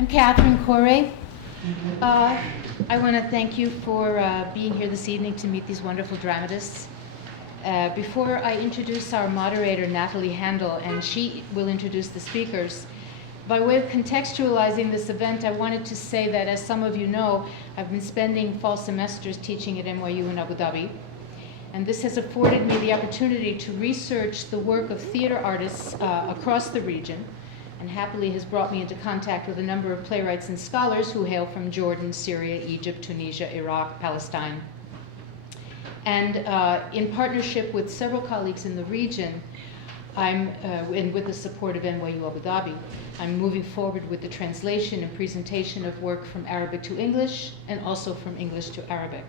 I'm Catherine Coray. I want to thank you for being here this evening to meet these wonderful dramatists. Before I introduce our moderator, Nathalie Handal, and she will introduce the speakers, by way of contextualizing this event, I wanted to say that, as some of you know, I've been spending fall semesters teaching at NYU in Abu Dhabi. And this has afforded me the opportunity to research the work of theater artists across the region, and happily has brought me into contact with a number of playwrights and scholars who hail from Jordan, Syria, Egypt, Tunisia, Iraq, Palestine. And in partnership with several colleagues in the region, and with the support of NYU Abu Dhabi, I'm moving forward with the translation and presentation of work from Arabic to English, and also from English to Arabic,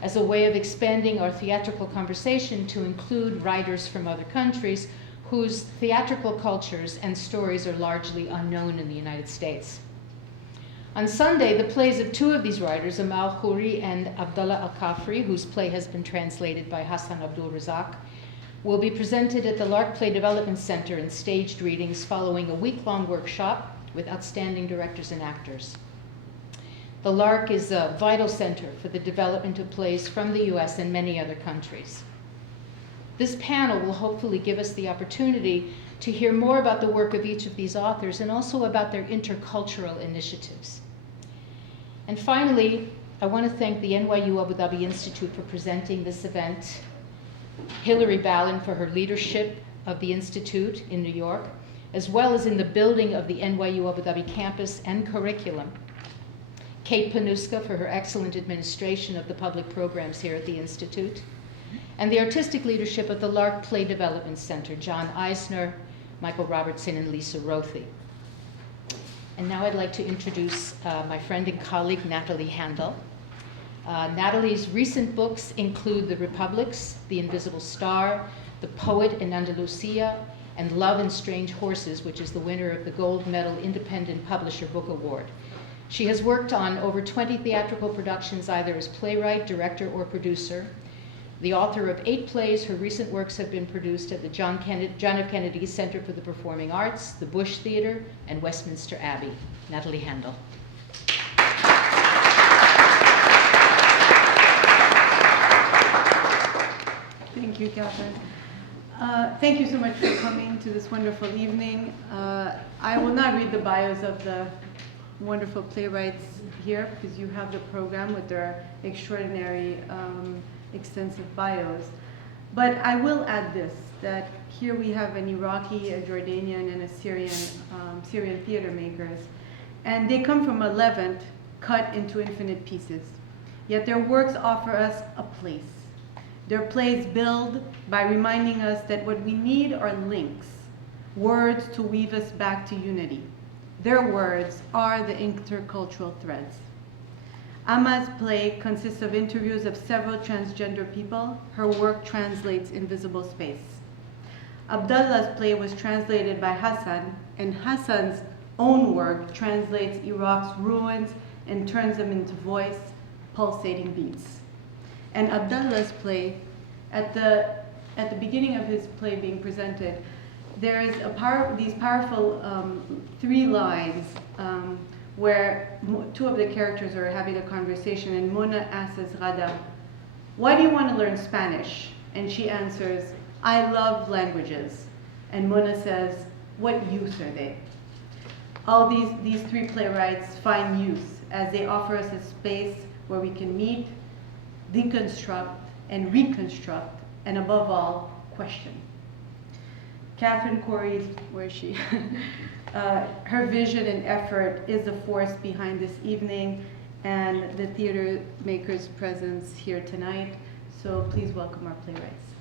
as a way of expanding our theatrical conversation to include writers from other countries whose theatrical cultures and stories are largely unknown in the United States. On Sunday, the plays of two of these writers, Amahl Khouri and Abdullah Alkafri, whose play has been translated by Hassan Abdulrazzah, will be presented at the Lark Play Development Center in staged readings following a week-long workshop with outstanding directors and actors. The Lark is a vital center for the development of plays from the US and many other countries. This panel will hopefully give us the opportunity to hear more about the work of each of these authors and also about their intercultural initiatives. And finally, I want to thank the NYU Abu Dhabi Institute for presenting this event, Hilary Ballin for her leadership of the Institute in New York, as well as in the building of the NYU Abu Dhabi campus and curriculum, Kate Panuska for her excellent administration of the public programs here at the Institute, and the artistic leadership of the Lark Play Development Center, John Eisner, Michael Robertson, and Lisa Rothy. And now I'd like to introduce my friend and colleague, Nathalie Handal. Nathalie's recent books include The Republics, The Invisible Star, The Poet in Andalusia, and Love and Strange Horses, which is the winner of the Gold Medal Independent Publisher Book Award. She has worked on over 20 theatrical productions, either as playwright, director, or producer. The author of 8 plays, her recent works have been produced at the John F. Kennedy Center for the Performing Arts, the Bush Theater, and Westminster Abbey. Nathalie Handal. Thank you, Catherine. Thank you so much for coming to this wonderful evening. I will not read the bios of the wonderful playwrights here, because you have the program with their extraordinary extensive bios. But I will add this, that here we have an Iraqi, a Jordanian, and a Syrian theater makers. And they come from a Levant cut into infinite pieces. Yet their works offer us a place. Their plays build by reminding us that what we need are links, words to weave us back to unity. Their words are the intercultural threads. Ama's play consists of interviews of several transgender people. Her work translates invisible space. Abdullah's play was translated by Hassan, and Hassan's own work translates Iraq's ruins and turns them into voice, pulsating beats. And Abdullah's play, at the beginning of his play being presented, there is these powerful 3 lines where 2 of the characters are having a conversation, and Mona asks Ghada, "Why do you want to learn Spanish?" And she answers, "I love languages." And Mona says, "What use are they?" All these 3 playwrights find use as they offer us a space where we can meet, deconstruct, and reconstruct, and above all, question. Catherine Coray, where is she? Her vision and effort is the force behind this evening and the theater makers' presence here tonight. So please welcome our playwrights.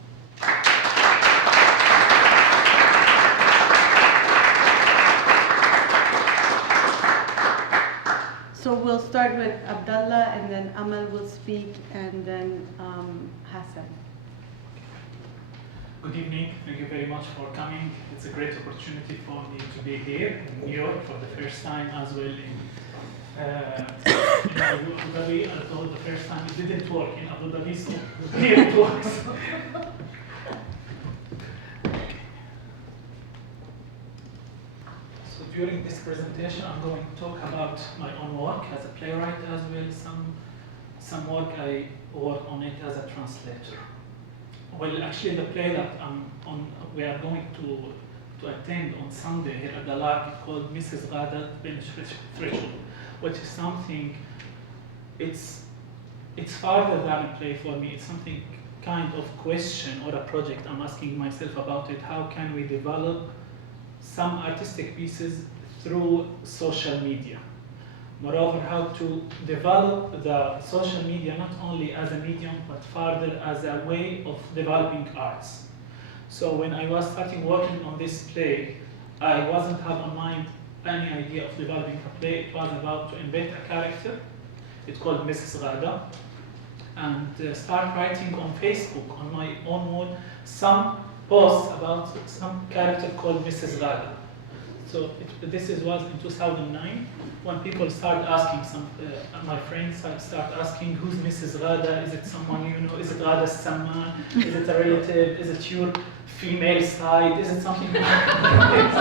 So we'll start with Abdullah, and then Amahl will speak, and then Hassan. Good evening. Thank you very much for coming. It's a great opportunity for me to be here in New York for the first time, as well in Abu Dhabi. I thought the first time it didn't work in Abu Dhabi, so here it works. So during this presentation, I'm going to talk about my own work as a playwright, as well some work I work on it as a translator. Well, actually, the play that we are going to attend on Sunday here at the Lark, called Mrs. Ghada Ben Threshold, which is something. It's farther than a play for me. It's something kind of question or a project I'm asking myself about it. How can we develop some artistic pieces through social media? Moreover, how to develop the social media not only as a medium, but further as a way of developing arts. So when I was starting working on this play, I wasn't have in mind any idea of developing a play. It was about to invent a character. It's called Mrs. Ghada, and start writing on Facebook, on my own wall, some posts about some character called Mrs. Ghada. So this was in 2009, when people start asking, my friends start asking, who's Mrs. Ghada? Is it someone you know? Is it Ghada Samman? Is it a relative? Is it your female side? Is it something like this?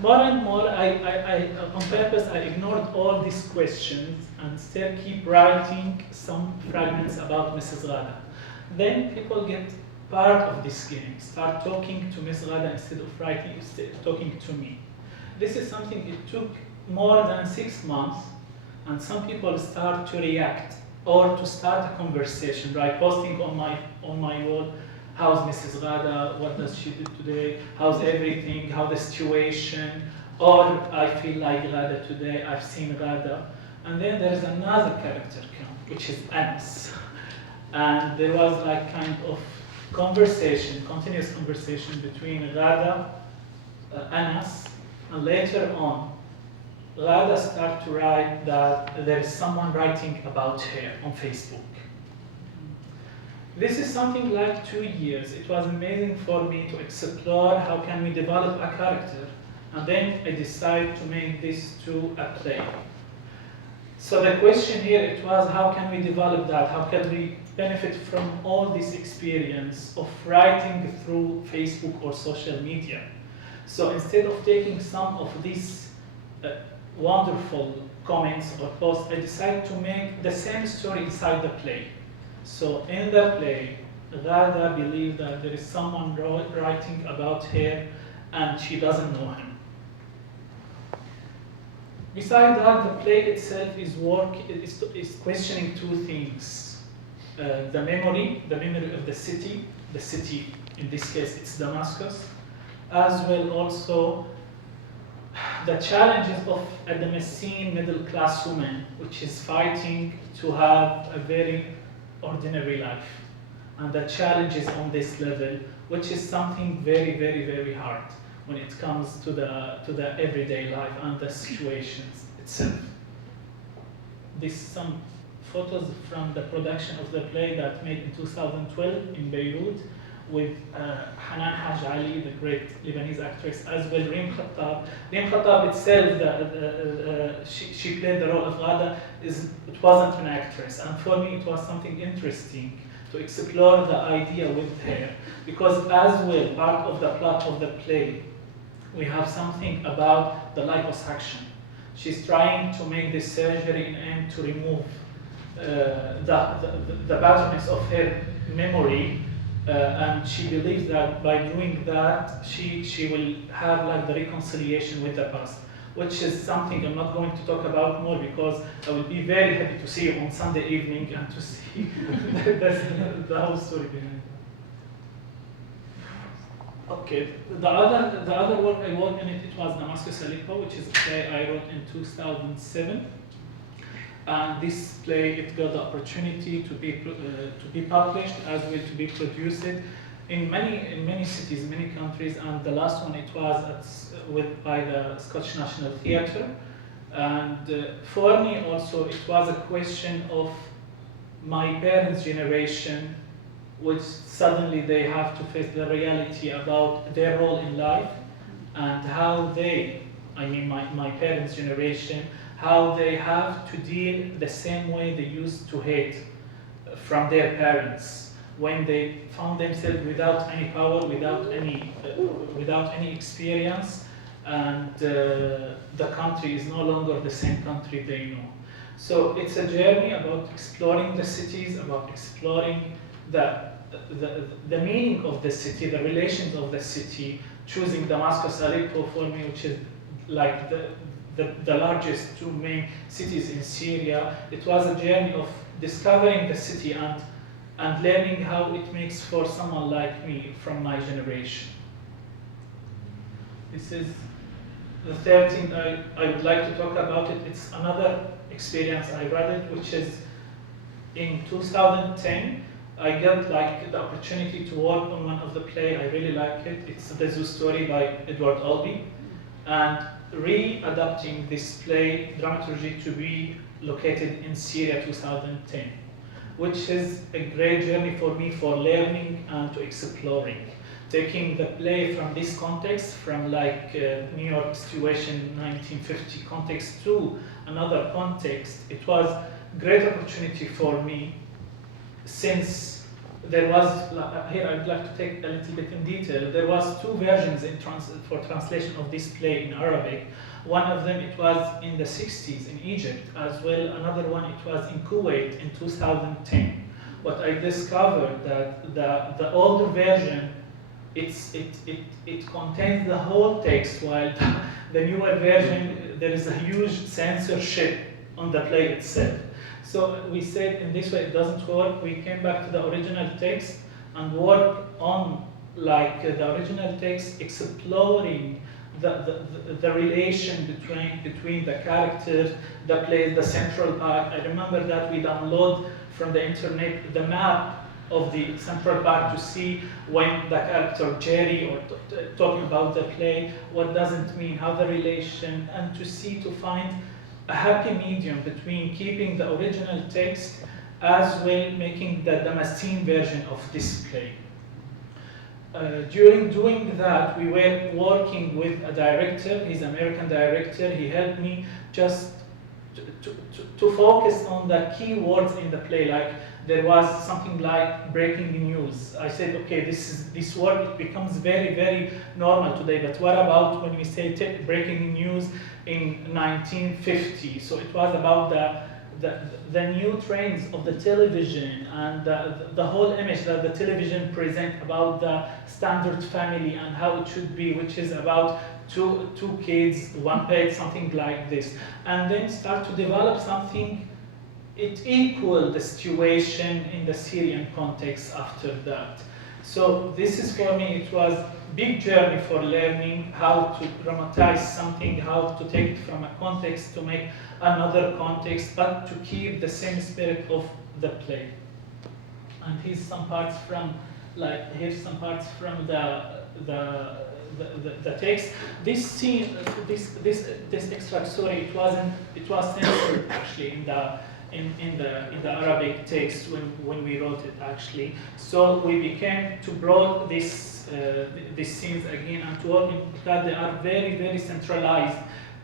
More and more, I on purpose, I ignored all these questions and still keep writing some fragments about Mrs. Ghada. Then people get part of this game, start talking to Mrs. Ghada instead of talking to me. This is something it took more than 6 months, and some people start to react or to start a conversation, right? Posting on my wall, how's Mrs. Ghada, what does she do today, how's everything, how the situation, or I feel like Ghada today, I've seen Ghada. And then there's another character, which is Anas. And there was like kind of conversation, continuous conversation between Ghada, Anas, and later on, Ghada started to write that there is someone writing about her on Facebook. This is something like 2 years. It was amazing for me to explore how can we develop a character, and then I decided to make this to a play. So the question here, it was how can we develop that? How can we benefit from all this experience of writing through Facebook or social media? So instead of taking some of these wonderful comments or posts, I decided to make the same story inside the play. So in the play, Ghada believed that there is someone writing about her and she doesn't know him. Besides that, the play itself is questioning two things. The memory of the city in this case it's Damascus, as well also the challenges of a Damascene middle-class woman, which is fighting to have a very ordinary life, and the challenges on this level, which is something very, very, very hard when it comes to the everyday life and the situations itself. This some photos from the production of the play that made in 2012 in Beirut with Hanan Haj Ali, the great Lebanese actress, as well Reem Khattab. Reem Khattab itself, she played the role of Ghada. It wasn't an actress, and for me it was something interesting to explore the idea with her, because as well part of the plot of the play, we have something about the liposuction. She's trying to make this surgery in aim to remove the patterns of her memory. And she believes that by doing that, she will have like the reconciliation with the past, which is something I'm not going to talk about more, because I will be very happy to see you on Sunday evening and to see the whole story behind it. Okay, the other work I worked in it was Damascus Aleppo, which is a play I wrote in 2007. And this play, it got the opportunity to be published, as well to be produced in many cities, many countries. And the last one, it was by the Scottish National Theatre. And for me also, it was a question of my parents' generation, which suddenly they have to face the reality about their role in life, and how they, I mean my parents' generation, how they have to deal the same way they used to hate from their parents when they found themselves without any power, without any experience, and the country is no longer the same country they know. So it's a journey about exploring the cities, about exploring the meaning of the city, the relations of the city, choosing Damascus, Aleppo for me, which is like the largest two main cities in Syria. It was a journey of discovering the city and learning how it makes for someone like me from my generation. This is the third thing I would like to talk about. It's another experience I read it, which is in 2010. I got like the opportunity to work on one of the play. I really like it. It's The Zoo Story by Edward Albee, and re-adapting this play dramaturgy to be located in Syria 2010, which is a great journey for me for learning and to exploring. Taking the play from this context, from like New York situation 1950 context to another context, it was a great opportunity for me, since there was, here I would like to take a little bit in detail, there was two versions for translation of this play in Arabic. One of them, it was in the 60s in Egypt, as well another one, it was in Kuwait in 2010. What I discovered that the older version, it contains the whole text, while the newer version, there is a huge censorship on the play itself. So we said in this way it doesn't work. We came back to the original text and worked on like the original text, exploring the relation between the characters, the place, the central part. I remember that we download from the internet the map of the central part to see when the character Jerry or talking about the play, what does it mean, how the relation, and to find a happy medium between keeping the original text as well making the Damascene version of this play. During doing that, we were working with a director. He's an American director. He helped me just to focus on the key words in the play. Like there was something like breaking news. I said, okay, this word, it becomes very, very normal today. But what about when we say breaking news in 1950? So it was about the new trends of the television and the whole image that the television present about the standard family and how it should be, which is about two kids, one pet, something like this. And then start to develop something, it equal the situation in the Syrian context after that. So this is for me, it was a big journey for learning how to dramatize something, how to take it from a context to make another context, but to keep the same spirit of the play. And here's some parts from, here's some parts from the text. This scene, this extract, sorry, it was censored actually in the Arabic text when we wrote it actually. So we began to brought these scenes again and to work because they are very, very centralized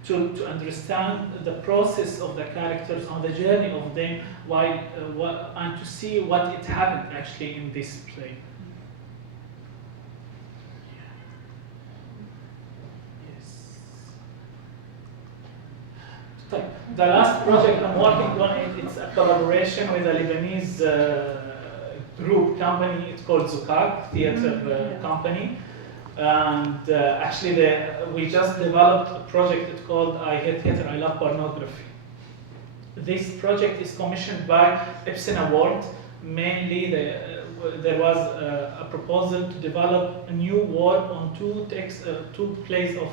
to understand the process of the characters on the journey of them and to see what it happened actually in this play. The last project I'm working on, it's a collaboration with a Lebanese group company. It's called Zukak Theater Company. And actually, we just developed a project. It's called I Hate Theater, I Love Pornography. This project is commissioned by Ibsen Award. Mainly, there was a proposal to develop a new work on two plays of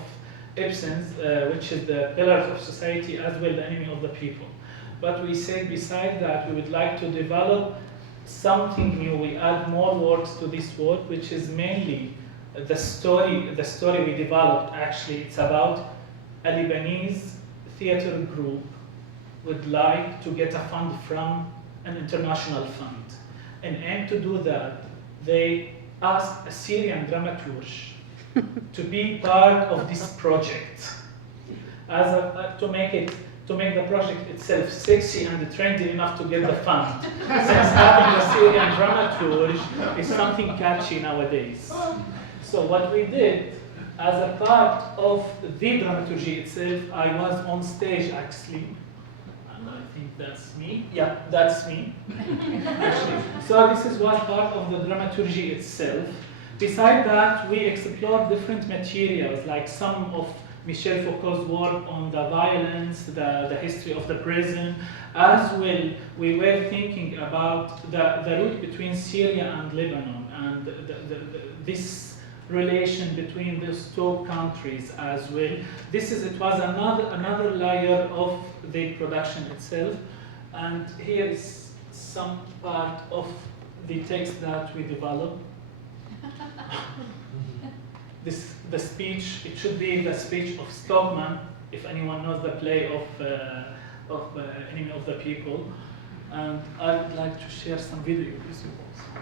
Ibsen's, which is the Pillars of Society as well the Enemy of the People. But we said beside that we would like to develop something new. We add more works to this work, which is mainly the story we developed actually. It's about a Lebanese theater group would like to get a fund from an international fund. And aim to do that, they asked a Syrian dramaturge to be part of this project, to make the project itself sexy and trendy enough to get the fund. Since having a Syrian dramaturge is something catchy nowadays. So what we did, as a part of the dramaturgy itself, I was on stage actually. And I think that's me. Yeah, that's me. Actually. So this was part of the dramaturgy itself. Besides that, we explored different materials, like some of Michel Foucault's work on the violence, the history of the prison. As well, we were thinking about the route between Syria and Lebanon, and this relation between these two countries as well. It was another layer of the production itself. And here is some part of the text that we developed. The speech, it should be the speech of Stockman, if anyone knows the play of Enemy of the People. And I would like to share some video with you also.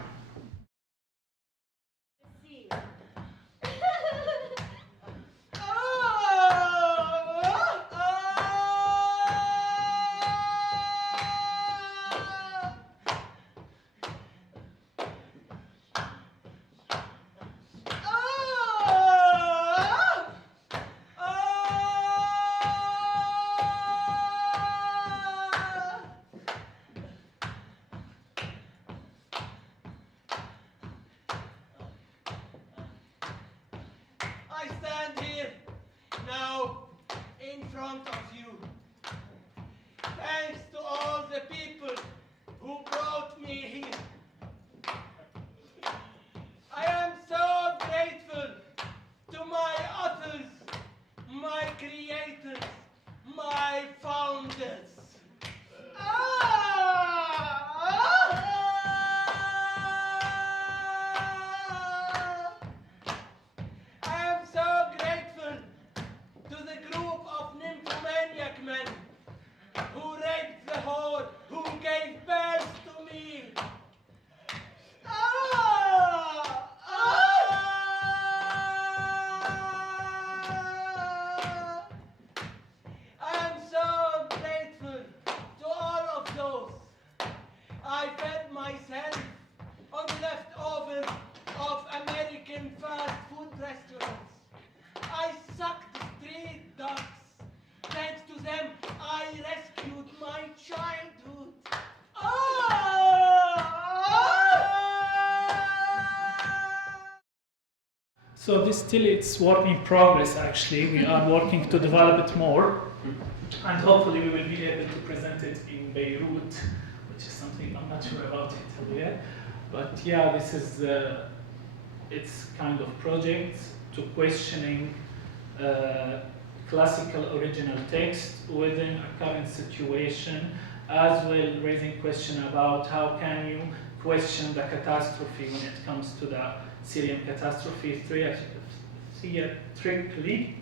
I stand here now in front of you, thanks to all the people who brought me here. I am so grateful to my authors, my creators, my founders. I am so grateful to the group of nymphomaniac men who raped the whore, who gave birth to me. I am so grateful to all of those. I fed myself on the leftovers of American fast food restaurants. I sucked street dogs. Thanks to them, I rescued my childhood. So this still it's work in progress actually. We are working to develop it more. And hopefully we will be able to present it in Beirut, which is something I'm not sure about it yet. But yeah, this is its kind of project to questioning classical original text within a current situation, as well raising question about how can you question the catastrophe when it comes to the Syrian catastrophe theatrically,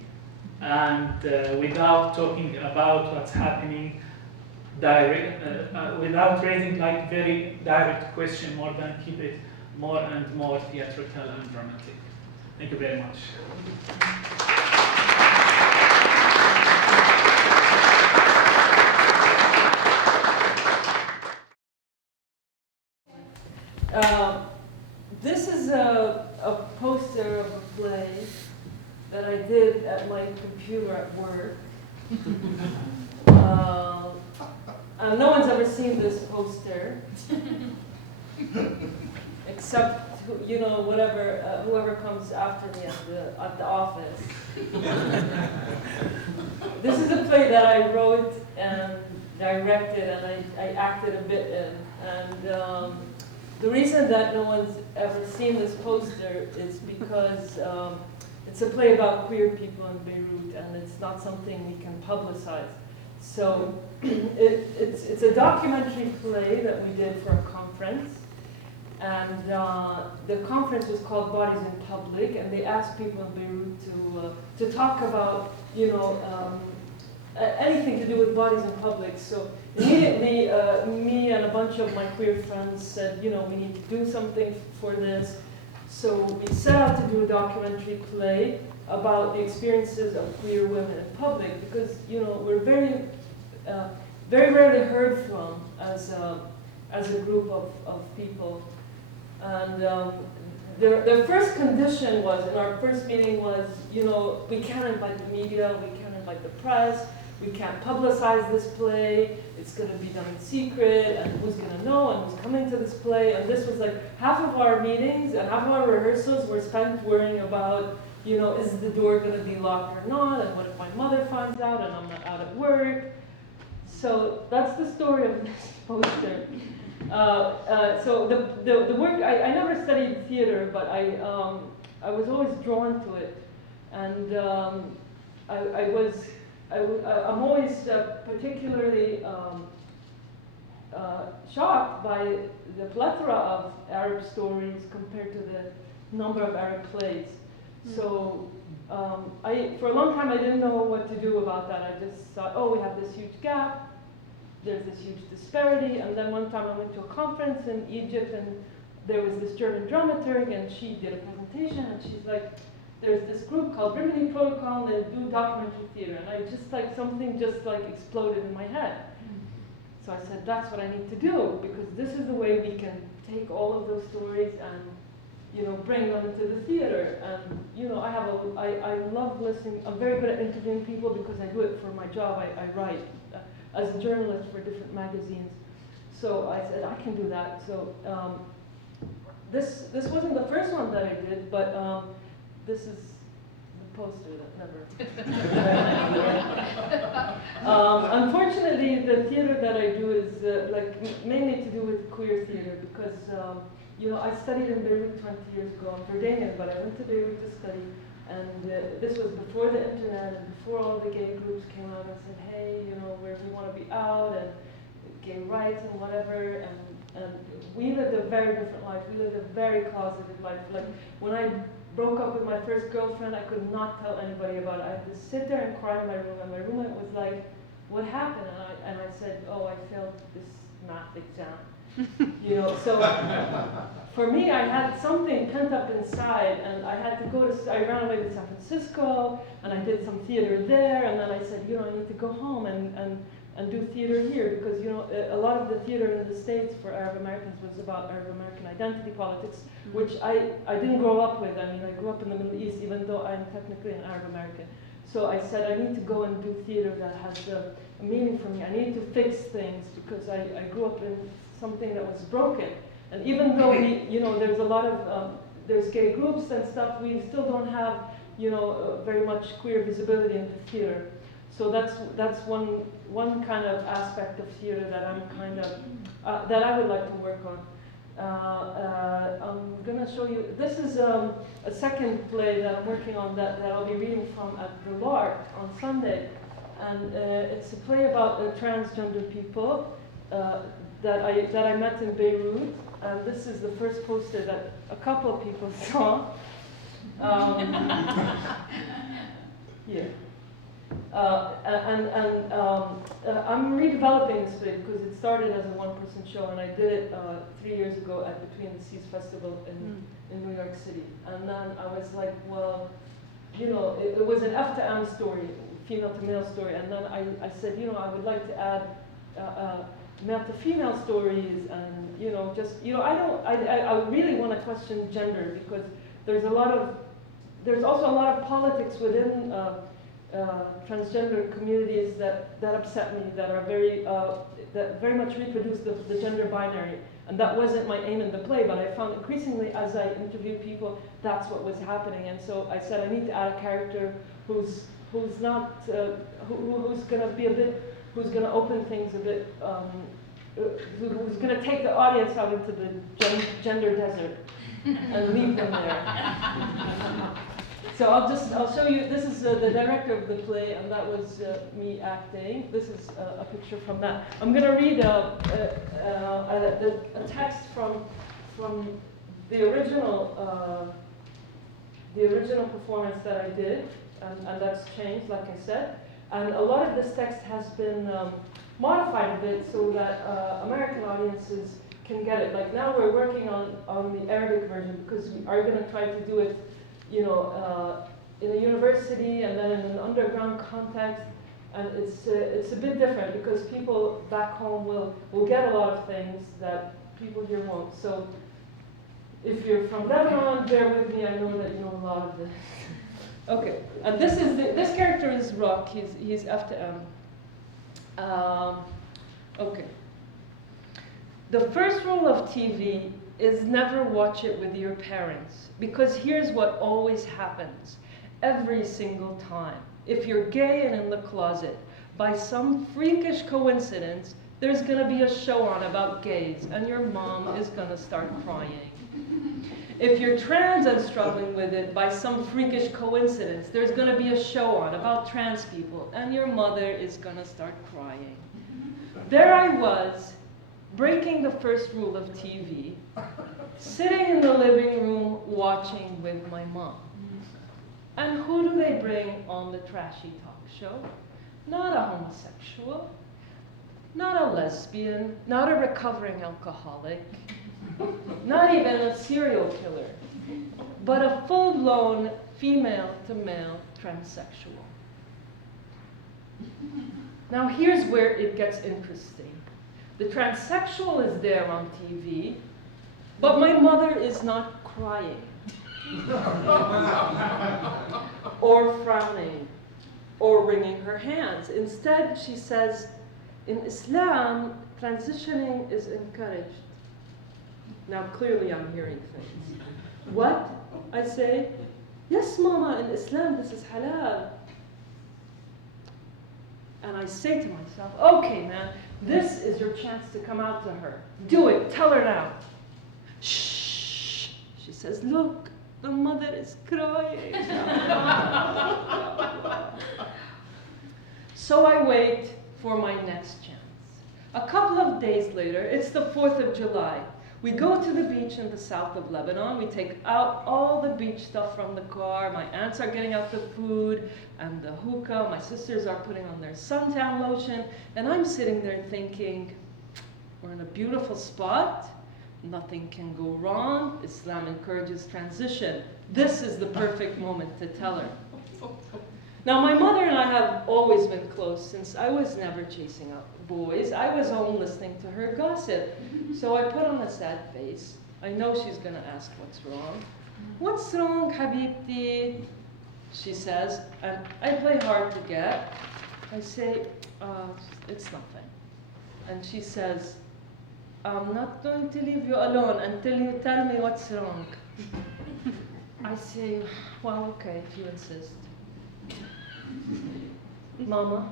and without talking about what's happening without raising like very direct question, more than keep it more and more theatrical and dramatic. Thank you very much. This is a poster of a play that I did at my computer at work. No one's ever seen this poster, except whoever comes after me at the office. This is a play that I wrote and directed, and I acted a bit in. And the reason that no one's ever seen this poster is because it's a play about queer people in Beirut, and it's not something we can publicize. So it's a documentary play that we did for a conference, and the conference was called Bodies in Public, and they asked people in Beirut to talk about anything to do with bodies in public. So immediately, me and a bunch of my queer friends said, we need to do something for this. So we set out to do a documentary play about the experiences of queer women in public, because we're very rarely heard from as a group of people, and their first condition was, in our first meeting was, you know, we can't invite the media, we can't invite the press, we can't publicize this play, it's going to be done in secret, and who's going to know, and who's coming to this play. And this was like half of our meetings and half of our rehearsals were spent worrying about, you know, is the door going to be locked or not, and what if my mother finds out and I'm not out at work. So that's the story of this poster. So the work, I never studied theater, but I was always drawn to it. And I'm always particularly shocked by the plethora of Arab stories compared to the number of Arab plays. So for a long time I didn't know what to do about that. I just thought, oh, we have this huge gap, there's this huge disparity. And then one time I went to a conference in Egypt, and there was this German dramaturg, and she did a presentation, and she's like, there's this group called Rimini Protocol, and they do documentary theater. And I just like, something just like exploded in my head. So I said, that's what I need to do, because this is the way we can take all of those stories and, you know, bring them into the theater. And, you know, I love listening. I'm very good at interviewing people because I do it for my job. I write as a journalist for different magazines. So I said, I can do that. So this wasn't the first one that I did, but this is the poster that never. Unfortunately, the theater that I do is like mainly to do with queer theater, because you know, I studied in Beirut 20 years ago. I'm Jordanian, but I went to Beirut to study, and this was before the internet and before all the gay groups came out and said, hey, you know, we want to be out and gay rights and whatever. And we lived a very different life. We lived a very closeted life. Like when I broke up with my first girlfriend, I could not tell anybody about it. I had to sit there and cry in my room, and my roommate was like, what happened? And I said, oh, I failed this math exam. You know, so for me, I had something pent up inside, and I had to I ran away to San Francisco, and I did some theater there, and then I said, you know, I need to go home and do theater here, because, you know, a lot of the theater in the States for Arab Americans was about Arab American identity politics, which I didn't grow up with. I mean, I grew up in the Middle East, even though I'm technically an Arab American. So I said, I need to go and do theater that has a meaning for me. I need to fix things, because I grew up in something that was broken. And even though you know, there's a lot of, there's gay groups and stuff, we still don't have, you know, very much queer visibility in the theater. So that's one kind of aspect of theater that I'm kind of, that I would like to work on. I'm going to show you, this is a second play that I'm working on that I'll be reading from at the LARC on Sunday. And it's a play about transgender people that I met in Beirut. And this is the first poster that a couple of people saw. Here. I'm redeveloping this play because it started as a one-person show, and I did it 3 years ago at Between the Seas Festival in New York City. And then I was like, well, you know, it was an F to M story, female to male story, and then I said, you know, I would like to add male to female stories, and, you know, just, you know, I really want to question gender, because there's also a lot of politics within transgender communities that upset me, that are that very much reproduce the gender binary. And that wasn't my aim in the play, but I found increasingly as I interviewed people, that's what was happening. And so I said, I need to add a character who's not, who's going to be a bit, who's going to open things a bit, who's going to take the audience out into the gender desert and leave them there. So I'll show you, this is the director of the play, and that was me acting. This is a picture from that. I'm going to read a text from the original performance that I did, and that's changed, like I said. And a lot of this text has been modified a bit so that American audiences can get it. Like now we're working on the Arabic version, because we are going to try to do it, you know, in a university and then in an underground context, and it's a bit different because people back home will get a lot of things that people here won't. So If you're from Lebanon, bear with me, I know that you know a lot of this. Okay, and this character is Rock, he's F to M. Okay. The first rule of TV is never watch it with your parents, because here's what always happens every single time. If you're gay and in the closet, by some freakish coincidence, there's gonna be a show on about gays, and your mom is gonna start crying. If you're trans and struggling with it, by some freakish coincidence, there's gonna be a show on about trans people, and your mother is gonna start crying. There I was, breaking the first rule of TV, sitting in the living room watching with my mom. And who do they bring on the trashy talk show? Not a homosexual, not a lesbian, not a recovering alcoholic, not even a serial killer, but a full-blown female-to-male transsexual. Now here's where it gets interesting. The transsexual is there on TV, but my mother is not crying or frowning or wringing her hands. Instead, she says, in Islam, transitioning is encouraged. Now, clearly I'm hearing things. What? I say, yes, Mama, in Islam, this is halal. And I say to myself, okay, man, this is your chance to come out to her. Do it, tell her now. Shh, she says, look, the mother is crying. So I wait for my next chance. A couple of days later, it's the 4th of July. We go to the beach in the south of Lebanon. We take out all the beach stuff from the car. My aunts are getting out the food and the hookah. My sisters are putting on their suntan lotion. And I'm sitting there thinking, we're in a beautiful spot. Nothing can go wrong. Islam encourages transition. This is the perfect moment to tell her. Now, my mother and I have always been close since I was never chasing up boys. I was home listening to her gossip. So I put on a sad face. I know she's going to ask what's wrong. What's wrong, Habibti? She says, and I play hard to get. I say, it's nothing. And she says, I'm not going to leave you alone until you tell me what's wrong. I say, well, okay, if you insist. Mama,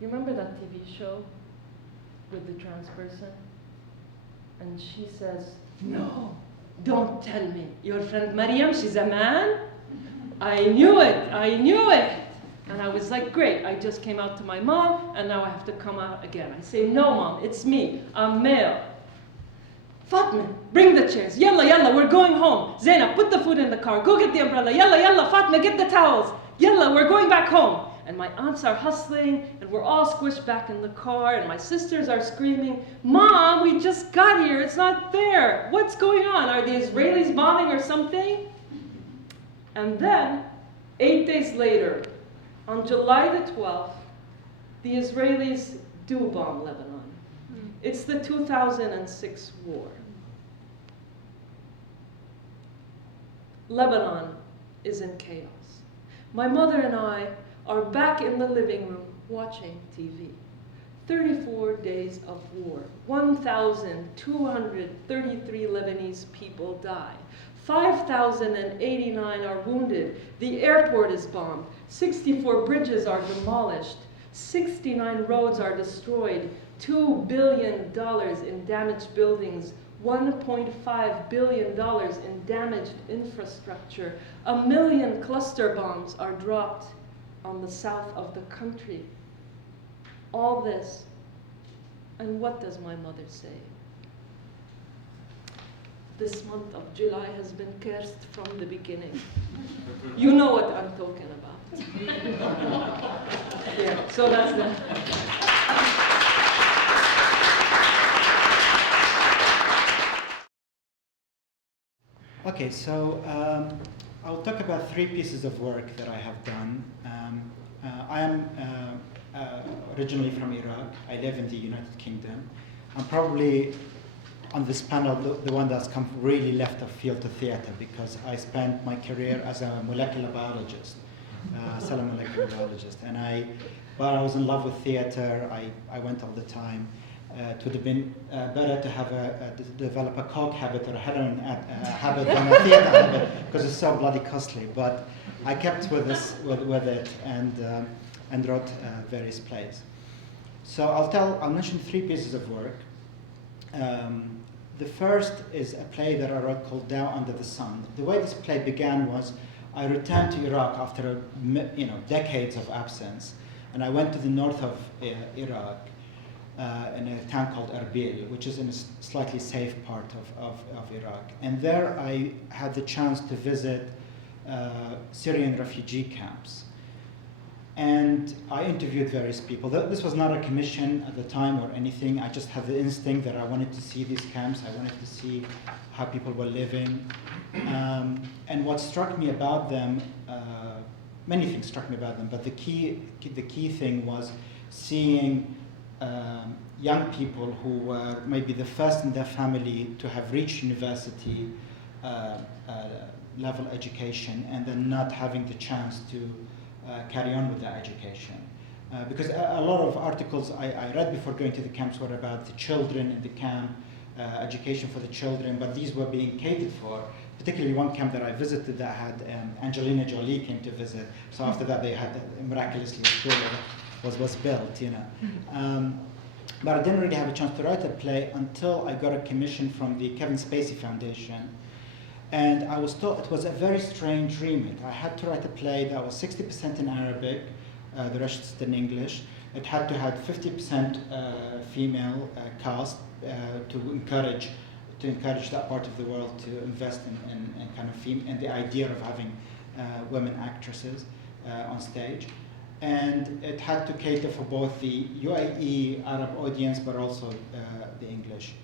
you remember that TV show with the trans person? And she says, no, don't tell me. Your friend Mariam, she's a man? I knew it, I knew it. And I was like, great, I just came out to my mom, and now I have to come out again. I say, no, Mom, it's me, I'm male. Fatma, bring the chairs. Yalla, yalla, we're going home. Zainab, put the food in the car. Go get the umbrella. Yalla, yalla, Fatma, get the towels. Yalla, we're going back home. And my aunts are hustling, and we're all squished back in the car, and my sisters are screaming, Mom, we just got here. It's not fair. What's going on? Are the Israelis bombing or something? And then, 8 days later, on July the 12th, the Israelis do bomb Lebanon. It's the 2006 war. Lebanon is in chaos. My mother and I are back in the living room watching TV. 34 days of war. 1,233 Lebanese people die. 5,089 are wounded. The airport is bombed. 64 bridges are demolished. 69 roads are destroyed. $2 billion in damaged buildings. $1.5 billion in damaged infrastructure. 1 million cluster bombs are dropped on the south of the country. All this. And what does my mother say? This month of July has been cursed from the beginning. You know what I'm talking about. Yeah, so that's that. Okay, so I'll talk about 3 pieces of work that I have done. I am originally from Iraq. I live in the United Kingdom. I'm probably on this panel, the one that's come really left of field to theater, because I spent my career as a molecular biologist, cellular molecular biologist, and while I was in love with theater, I went all the time. It would have been better to have to develop a coke habit or a heroin habit than a theater habit, because it's so bloody costly. But I kept with it and wrote various plays. So I'll mention 3 pieces of work. The first is a play that I wrote called Down Under the Sun. The way this play began was I returned to Iraq after decades of absence, and I went to the north of Iraq in a town called Erbil, which is in a slightly safe part of Iraq. And there I had the chance to visit Syrian refugee camps. And I interviewed various people. This was not a commission at the time or anything. I just had the instinct that I wanted to see these camps. I wanted to see how people were living. And what struck me about them, many things struck me about them, but the key thing was seeing young people who were maybe the first in their family to have reached university level education, and then not having the chance to carry on with their education. Because a lot of articles I read before going to the camps were about the children in the camp, education for the children, but these were being catered for. Particularly one camp that I visited that had Angelina Jolie came to visit. So after that they had miraculously a school was built, But I didn't really have a chance to write a play until I got a commission from the Kevin Spacey Foundation. And I was told it was a very strange remit. I had to write a play that was 60% in Arabic, the rest in English. It had to have 50% female cast to encourage that part of the world to invest in kind of in the idea of having women actresses on stage. And it had to cater for both the UAE Arab audience, but also the English.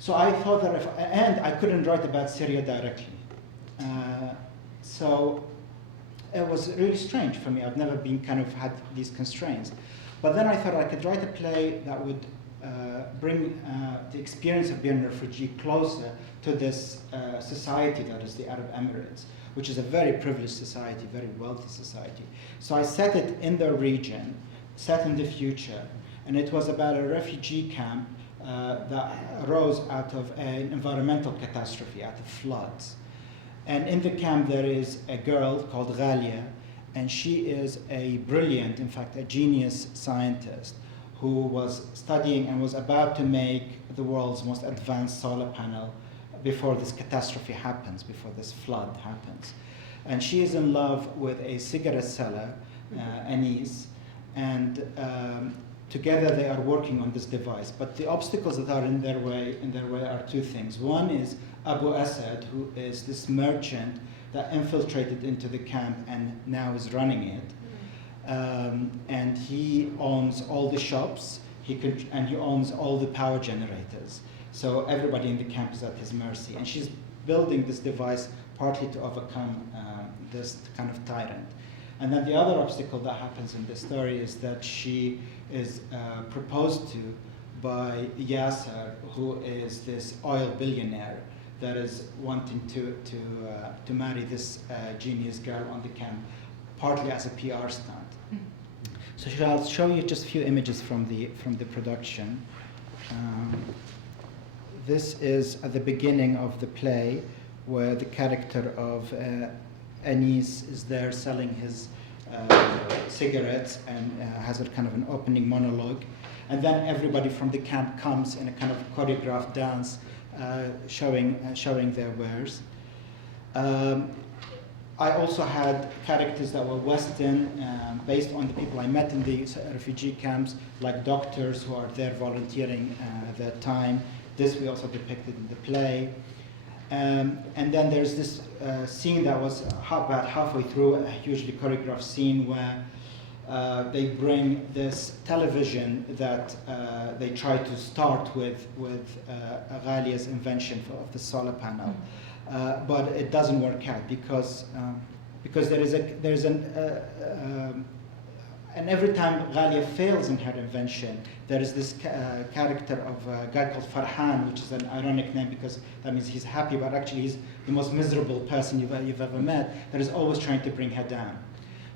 So I thought that and I couldn't write about Syria directly. So it was really strange for me. I've never been had these constraints. But then I thought I could write a play that would bring the experience of being a refugee closer to this society that is the Arab Emirates, which is a very privileged society, very wealthy society. So I set it in the region, set in the future, and it was about a refugee camp that arose out of an environmental catastrophe, out of floods. And in the camp there is a girl called Ghalia, and she is a brilliant, in fact, a genius scientist who was studying and was about to make the world's most advanced solar panel before this catastrophe happens, before this flood happens. And she is in love with a cigarette seller, Anis, and together they are working on this device. But the obstacles that are in their way are 2 things. One is Abu Asad, who is this merchant that infiltrated into the camp and now is running it. And he owns all the shops, and he owns all the power generators. So everybody in the camp is at his mercy. And she's building this device partly to overcome this kind of tyrant. And then the other obstacle that happens in this story is that she is proposed to by Yasser, who is this oil billionaire that is wanting to marry this genius girl on the camp, partly as a PR stunt. So I'll show you just a few images from the production. This is at the beginning of the play, where the character of Anis is there selling his cigarettes and has a kind of an opening monologue. And then everybody from the camp comes in a kind of choreographed dance, showing their wares. I also had characters that were Western, based on the people I met in the refugee camps, like doctors who are there volunteering their time. This we also depicted in the play. And then there's this scene that was about halfway through, a hugely choreographed scene where they bring this television that they try to start with Ghalia's invention of the solar panel. But it doesn't work out because there is a and every time Ghalia fails in her invention, there is this character of a guy called Farhan, which is an ironic name because that means he's happy, but actually he's the most miserable person you've ever met, that is always trying to bring her down.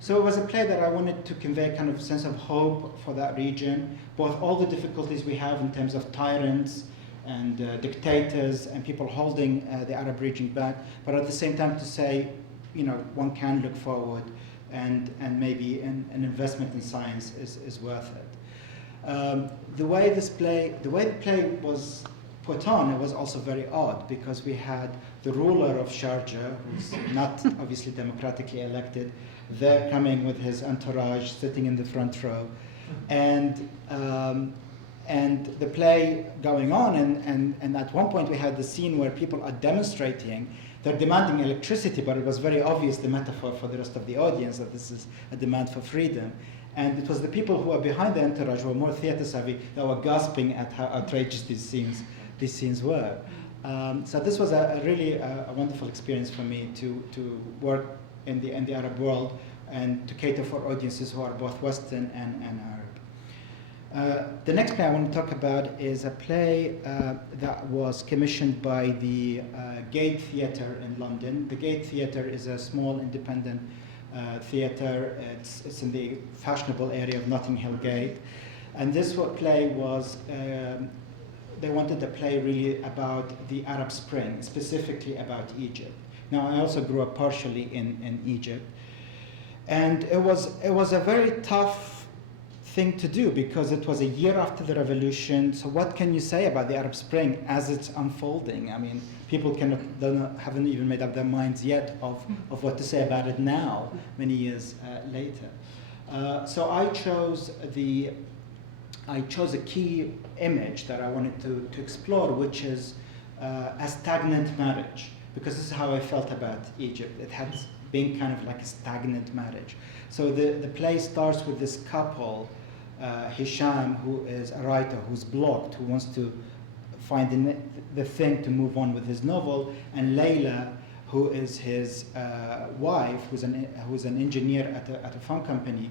So it was a play that I wanted to convey a kind of sense of hope for that region, both all the difficulties we have in terms of tyrants and dictators and people holding the Arab region back, but at the same time to say, you know, one can look forward and maybe an investment in science is worth it. The way the play was put on, it was also very odd because we had the ruler of Sharjah, who's not obviously democratically elected, there coming with his entourage, sitting in the front row, and the play going on, and at one point we had the scene where people are demonstrating. They're demanding electricity, but it was very obvious the metaphor for the rest of the audience that this is a demand for freedom. And it was the people who are behind the entourage, who are more theater savvy, that were gasping at how outrageous these scenes were. So this was a really wonderful experience for me to work in the Arab world and to cater for audiences who are both Western and Arab. The next play I want to talk about is a play that was commissioned by the Gate Theatre in London. The Gate Theatre is a small independent theatre. It's in the fashionable area of Notting Hill Gate. And this play was, they wanted a play really about the Arab Spring, specifically about Egypt. Now, I also grew up partially in Egypt. And it was a very tough thing to do because it was a year after the revolution. So what can you say about the Arab Spring as it's unfolding? I mean, people haven't even made up their minds yet of what to say about it now, many years later. So I chose a key image that I wanted to explore, which is a stagnant marriage, because this is how I felt about Egypt. It had been kind of like a stagnant marriage. So the play starts with this couple, Hisham, who is a writer who's blocked, who wants to find the thing to move on with his novel, and Layla, who is his wife, who's an engineer at a phone company,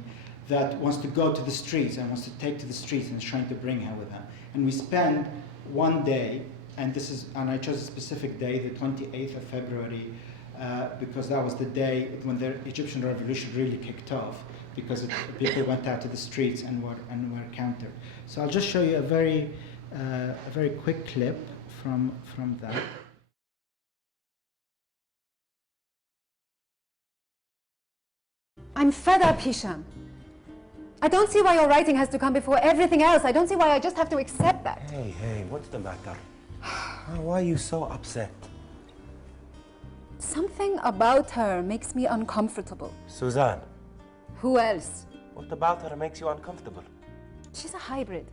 that wants to go to the streets and wants to take to the streets and is trying to bring her with her. And we spend one day, and I chose a specific day, the 28th of February, because that was the day when the Egyptian revolution really kicked off, because people went out to the streets and were countered. So I'll just show you a very quick clip from that. I'm fed up, Hisham. I don't see why your writing has to come before everything else. I don't see why I just have to accept that. Hey, what's the matter? Why are you so upset? Something about her makes me uncomfortable. Suzanne. Who else? What about her makes you uncomfortable? She's a hybrid.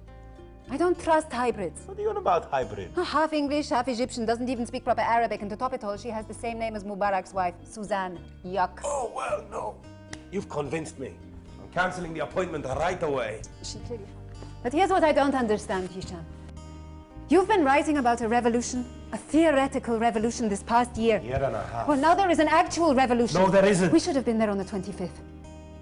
I don't trust hybrids. What are you on about hybrid? Half English, half Egyptian, doesn't even speak proper Arabic, and to top it all, she has the same name as Mubarak's wife, Suzanne. Yuck. Oh, well, no. You've convinced me. I'm cancelling the appointment right away. She clearly. But here's what I don't understand, Hisham. You've been writing about a revolution, a theoretical revolution this past year. Year and a half. Well, now there is an actual revolution. No, there isn't. We should have been there on the 25th.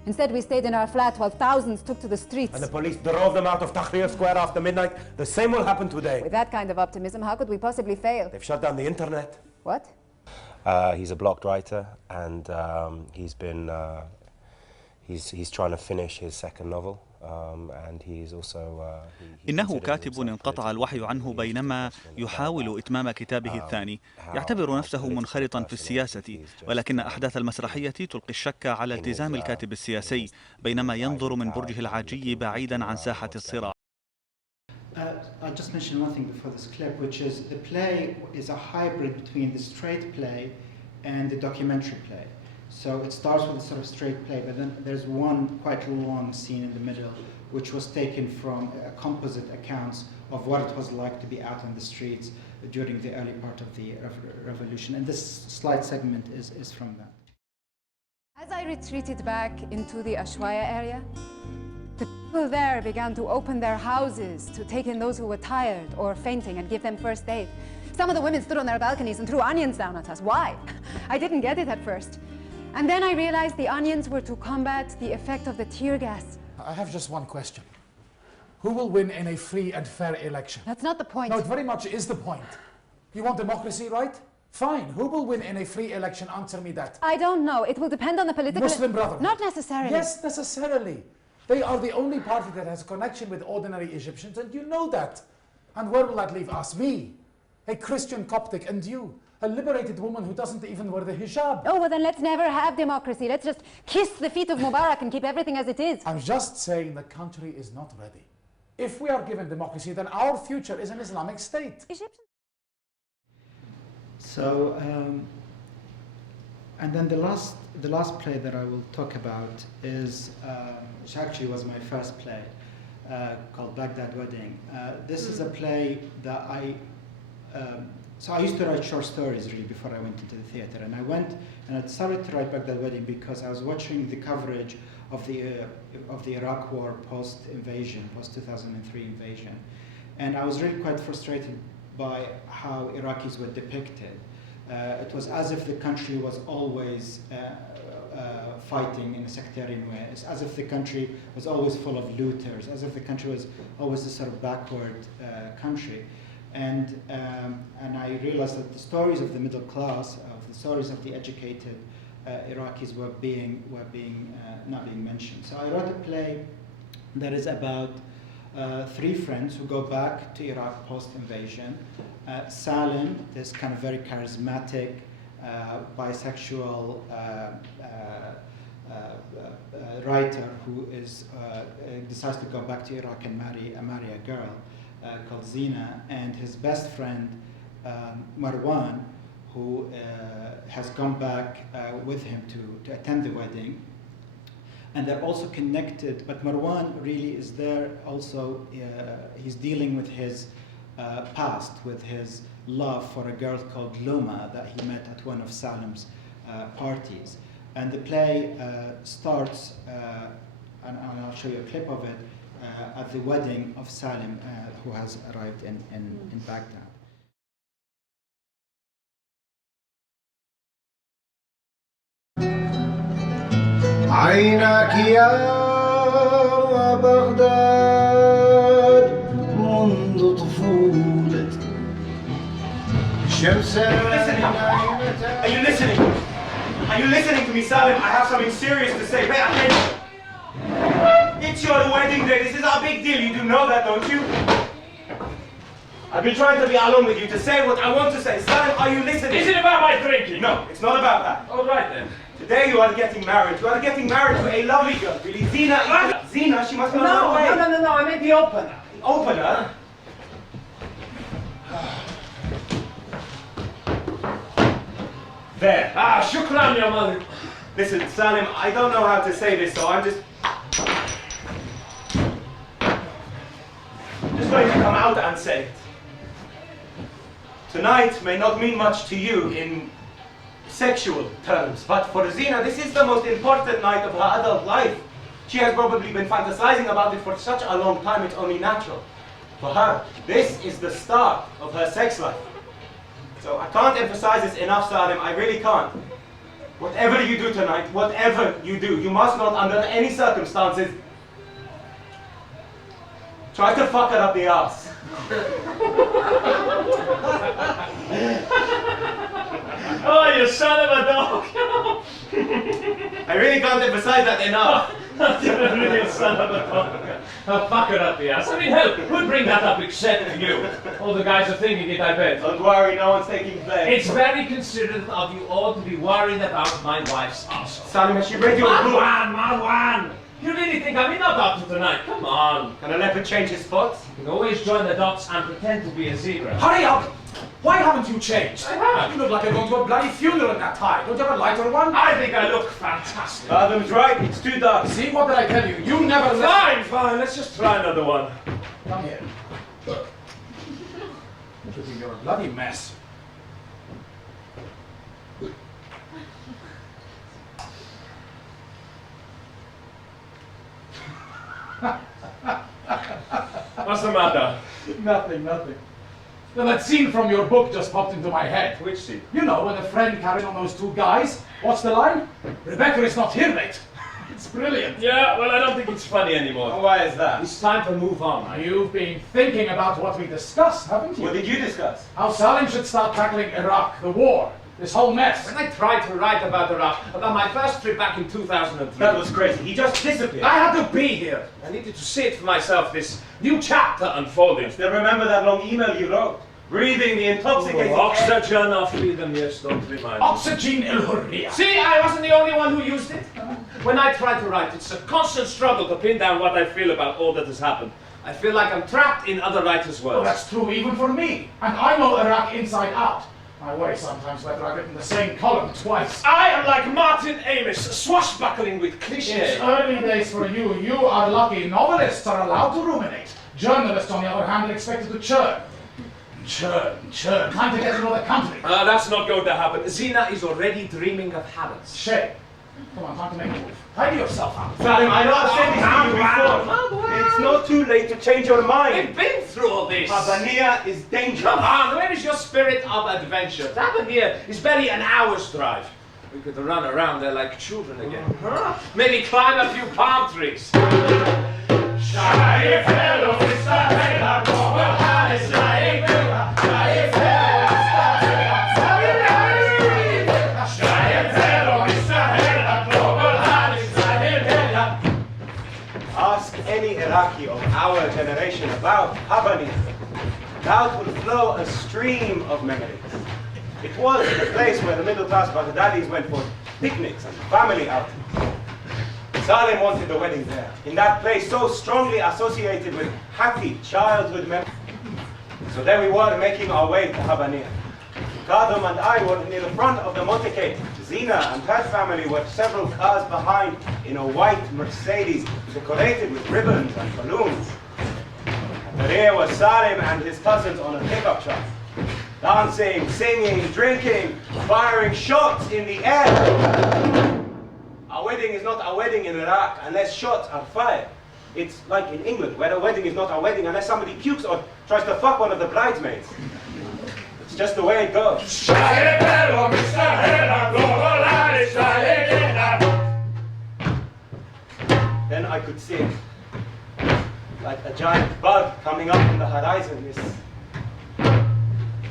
Instead, we stayed in our flat while thousands took to the streets. And the police drove them out of Tahrir Square after midnight. The same will happen today. With that kind of optimism, how could we possibly fail? They've shut down the internet. What? He's a blocked writer, and he's been he's trying to finish his second novel, and he's also. إنه كاتب انقطع الوحي عنه بينما يحاول إتمام كتابه الثاني. يعتبر نفسه منخرطا في السياسة، ولكن أحداث المسرحية تلقي الشك على التزام الكاتب السياسي بينما ينظر من برجه العاجي بعيدا عن ساحة الصراع. I'll just mention one thing before this clip, which is the play is a hybrid between the straight play and the documentary play. So it starts with a sort of straight play, but then there's one quite long scene in the middle, which was taken from composite accounts of what it was like to be out on the streets during the early part of the revolution. And this slide segment is from that. As I retreated back into the Ashwaya area, the people there began to open their houses to take in those who were tired or fainting and give them first aid. Some of the women stood on their balconies and threw onions down at us. Why? I didn't get it at first. And then I realized the onions were to combat the effect of the tear gas. I have just one question. Who will win in a free and fair election? That's not the point. No, it very much is the point. You want democracy, right? Fine. Who will win in a free election? Answer me that. I don't know. It will depend on the political... Muslim Brotherhood. Not necessarily. Yes, necessarily. They are the only party that has a connection with ordinary Egyptians, and you know that. And where will that leave us? Me, a Christian Coptic, and you, a liberated woman who doesn't even wear the hijab. Oh, well then let's never have democracy. Let's just kiss the feet of Mubarak and keep everything as it is. I'm just saying the country is not ready. If we are given democracy, then our future is an Islamic state. So, and then the last play that I will talk about is, which actually was my first play, called Baghdad Wedding. This is a play that so I used to write short stories really before I went into the theater, and I started to write Baghdad Wedding because I was watching the coverage of the Iraq War post-invasion, post-2003 invasion, and I was really quite frustrated by how Iraqis were depicted. It was as if the country was always fighting in a sectarian way. It's as if the country was always full of looters, as if the country was always this sort of backward country. And I realized that the stories of the middle class, of the stories of the educated Iraqis were not being mentioned. So I wrote a play that is about three friends who go back to Iraq post-invasion. Salim, this kind of very charismatic, bisexual writer who decides to go back to Iraq and marry a girl called Zina, and his best friend Marwan, who has gone back with him to attend the wedding. And they're also connected, but Marwan really is there also, he's dealing with his past, with his love for a girl called Loma that he met at one of Salim's parties. And the play starts, and I'll show you a clip of it, at the wedding of Salim, who has arrived in Baghdad. عينك يا بغداد منذ طفولتي شمسا. Are you listening? Are you listening to me, Salim? I have something serious to say. Pay attention. It's your wedding day. This is a big deal. You do know that, don't you? I've been trying to be alone with you to say what I want to say. Salim, are you listening? Is it about my drinking? No, it's not about that. All right then. Today you are getting married. You are getting married to a lovely girl. Really, Zina, she must be on her way. No, I meant the opener. The opener? There. Shukran, ya mother. Listen, Salim, I don't know how to say this, so I'm just going to come out and say it. Tonight may not mean much to you in sexual terms, but for Zina, this is the most important night of her adult life. She has probably been fantasizing about it for such a long time, it's only natural. For her, this is the start of her sex life. So I can't emphasize this enough, Salim, I really can't. Whatever you do tonight, whatever you do, you must not, under any circumstances, try to fuck her up the ass. Oh, you son of a dog! I really can't emphasize that enough. You son of a dog. Fuck her up the ass. I mean, hell, who'd bring that up except you? All the guys are thinking it, I bet. Don't worry, no one's taking blame. It's very considerate of you all to be worried about my wife's ass. Salim, has she read your book? Marwan! You really think I'm in a doctor tonight? Come on. Can a leopard change his spots? You can always join the dots and pretend to be a zebra. Hurry up! Why haven't you changed? I have. You look like you're going to a bloody funeral in that tie. Don't you have a lighter one? I think I look fantastic. Adam's right, it's too dark. See, what did I tell you? You never Fine, fine. Let's just try another one. Come here. You're a bloody mess. What's the matter? Nothing. Well, that scene from your book just popped into my head. Which scene? You know, when a friend carries on those two guys. What's the line? Rebecca is not here, mate. It's brilliant. Yeah, well, I don't think it's funny anymore. Why is that? It's time to move on. You've been thinking about what we discussed, haven't you? What did you discuss? How Salim should start tackling Iraq, the war, this whole mess. When I tried to write about Iraq, about my first trip back in 2003. That was crazy. He just disappeared. I had to be here. I needed to see it for myself, this new chapter unfolding. Still remember that long email you wrote? Breathing the intoxicating air. Oxygen of freedom, yes, don't remind me. Oxygen el-Hurriya. See, I wasn't the only one who used it. When I try to write, it's a constant struggle to pin down what I feel about all that has happened. I feel like I'm trapped in other writers' words. Well, that's true even for me. And I know Iraq inside out. I worry sometimes whether I've written the same column twice. I am like Martin Amis, swashbuckling with cliches. It's early days for you. You are lucky. Novelists are allowed to ruminate. Journalists, on the other hand, are expected to churn. Churn. Time to get to know the country. That's not going to happen. Zina is already dreaming of habits. Shame. Come on, time to make a move. Tidy yourself up. Salim, I know I've said this to you before. It's not too late to change your mind. We've been through all this. Habbaniyah is dangerous. Come on, where is your spirit of adventure? Habbaniyah is barely an hour's drive. We could run around there like children again. Huh? Maybe climb a few palm trees. Ask any Iraqi of our generation about Habbaniyah. Out will flow a stream of memories. It was the place where the middle-class Baghdadis went for picnics and family outings. Salim wanted the wedding there, in that place so strongly associated with happy childhood memories. So there we were, making our way to Habbaniyah. Kadam and I were near the front of the motorcade. Zina and her family were several cars behind in a white Mercedes decorated with ribbons and balloons. At the rear was Salim and his cousins on a pickup truck. Dancing, singing, drinking, firing shots in the air. Our wedding is not a wedding in Iraq unless shots are fired. It's like in England, where a wedding is not a wedding unless somebody pukes or tries to fuck one of the bridesmaids. It's just the way it goes. Then I could see it, like a giant bug coming up from the horizon, this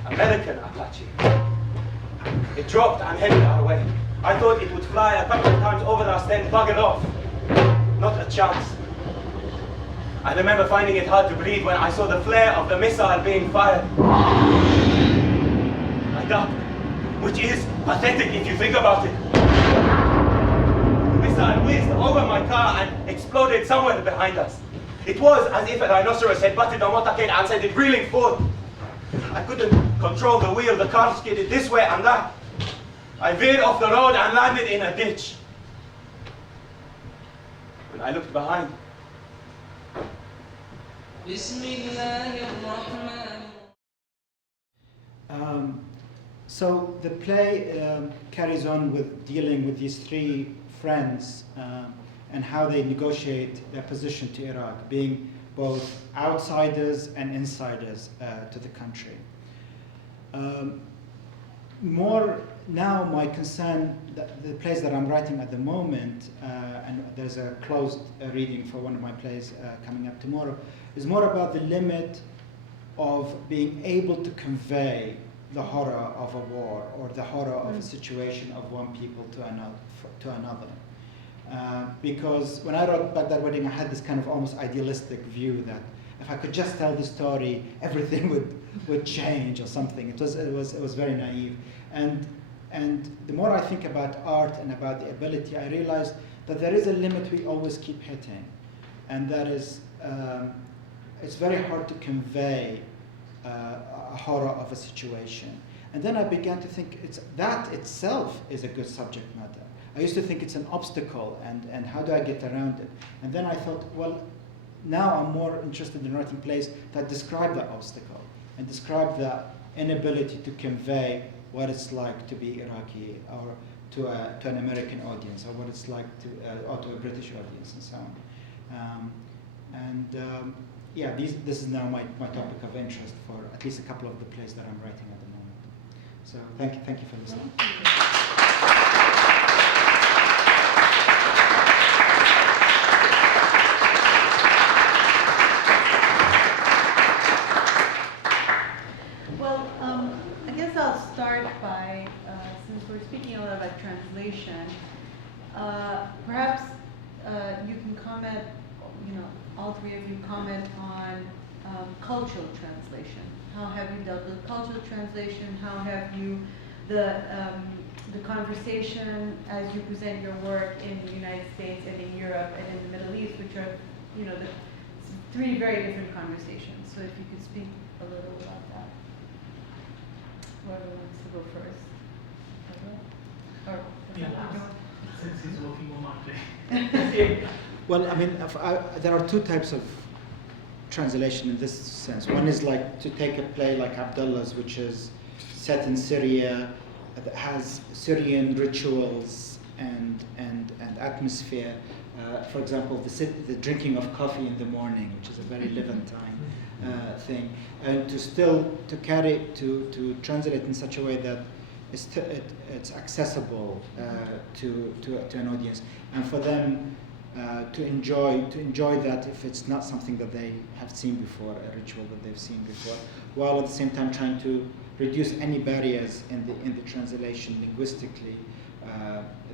American Apache. It dropped and headed our way. I thought it would fly a couple of times over us, then bugger off. Not a chance. I remember finding it hard to breathe when I saw the flare of the missile being fired. I ducked, which is pathetic if you think about it. The missile whizzed over my car and exploded somewhere behind us. It was as if a rhinoceros had butted the motorcade and sent it reeling forward. I couldn't control the wheel. The car skidded this way and that. I veered off the road and landed in a ditch. When I looked behind, so the play carries on with dealing with these three friends and how they negotiate their position to Iraq, being both outsiders and insiders to the country. More now, my concern, the plays that I'm writing at the moment, and there's a closed reading for one of my plays coming up tomorrow, is more about the limit of being able to convey the horror of a war or the horror of a situation of one people to another. Because when I wrote Baghdad Wedding, I had this kind of almost idealistic view that if I could just tell the story, everything would change or something. It was very naive. And the more I think about art and about the ability, I realize that there is a limit we always keep hitting, and that is it's very hard to convey a horror of a situation. And then I began to think that itself is a good subject matter. I used to think it's an obstacle, and how do I get around it? And then I thought, well, now I'm more interested in writing plays that describe that obstacle and describe the inability to convey what it's like to be Iraqi, or to an American audience, or what it's like or to a British audience, and so on. Yeah, this is now my topic of interest for at least a couple of the plays that I'm writing at the moment. So thank you for listening. translation. Perhaps you can comment, all three of you comment on cultural translation. How have you dealt with cultural translation? How have you, the conversation as you present your work in the United States and in Europe and in the Middle East, which are, the three very different conversations. So if you could speak a little about that. Whoever wants to go first. Or since he's working on my play. Well, I mean, there are two types of translation in this sense. One is like to take a play like Abdullah's, which is set in Syria, that has Syrian rituals and atmosphere. For example, the drinking of coffee in the morning, which is a very Levantine thing, and to translate in such a way that it's accessible to an audience, and for them to enjoy that if it's not something that they have seen before, a ritual that they've seen before, while at the same time trying to reduce any barriers in the translation linguistically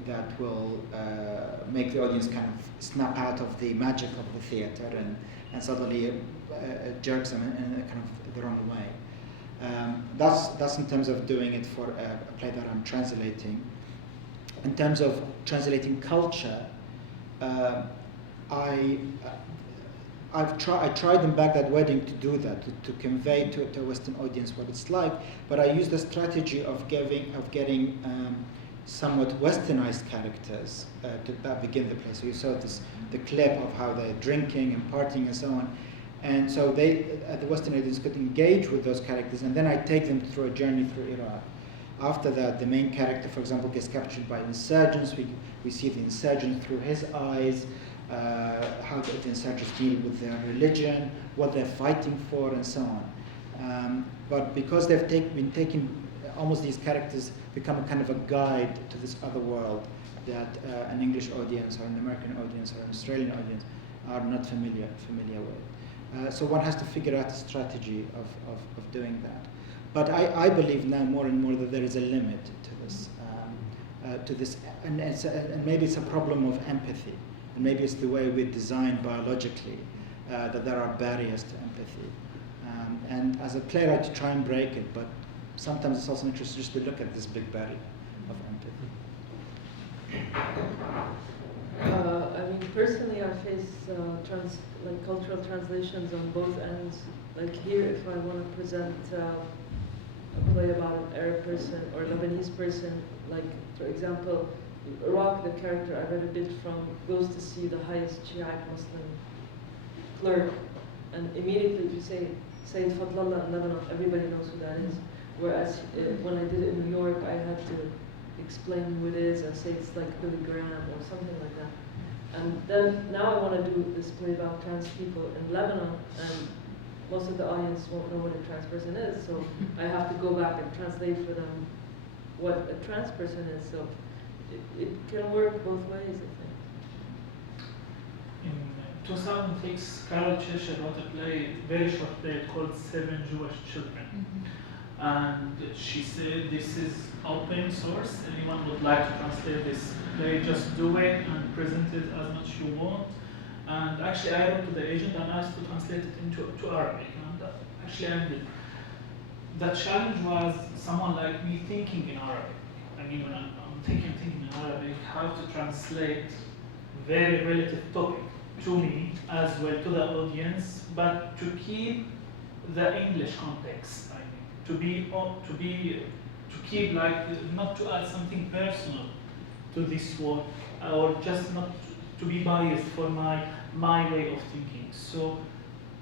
that will make the audience kind of snap out of the magic of the theater and suddenly jerks them in a kind of the wrong way. That's in terms of doing it for a play that I'm translating. In terms of translating culture, I tried in Baghdad Wedding to do that, to convey to a Western audience what it's like, but I used the strategy of getting somewhat Westernized characters that begin the play. So you saw the clip of how they're drinking and partying and so on. And so the Western audience could engage with those characters, and then I take them through a journey through Iraq. After that, the main character, for example, gets captured by insurgents. We see the insurgents through his eyes, how the insurgents deal with their religion, what they're fighting for, and so on. But because they've been taking, almost these characters become a kind of a guide to this other world that an English audience or an American audience or an Australian audience are not familiar with. So one has to figure out a strategy of doing that. But I believe now more and more that there is a limit to this, and maybe it's a problem of empathy, and maybe it's the way we're designed biologically, that there are barriers to empathy. And as a playwright, to try and break it, but sometimes it's also interesting just to look at this big barrier of empathy. I mean, personally, I face cultural translations on both ends. Like here, if I want to present a play about an Arab person or Lebanese person, like for example, Iraq, the character I read a bit from goes to see the highest Shiite Muslim clerk, and immediately if you say Sayyid Fadlallah in Lebanon, everybody knows who that is. Whereas when I did it in New York, I had to explain who it is and say it's like Billy Graham or something like that. And then now I want to do this play about trans people in Lebanon, and most of the audience won't know what a trans person is, so I have to go back and translate for them what a trans person is. So it can work both ways, I think. In 2006, Carol Cheshire wrote a play, very short play called 7 Jewish Children. And she said, this is open source. Anyone would like to translate this play, just do it and present it as much you want. And actually, I wrote to the agent and asked to translate it into Arabic. And actually, I did. The challenge was someone like me thinking in Arabic. I mean, when I'm thinking in Arabic, how to translate very relative topic to me as well to the audience, but to keep the English context. To keep not to add something personal to this work, or just not to be biased for my way of thinking. So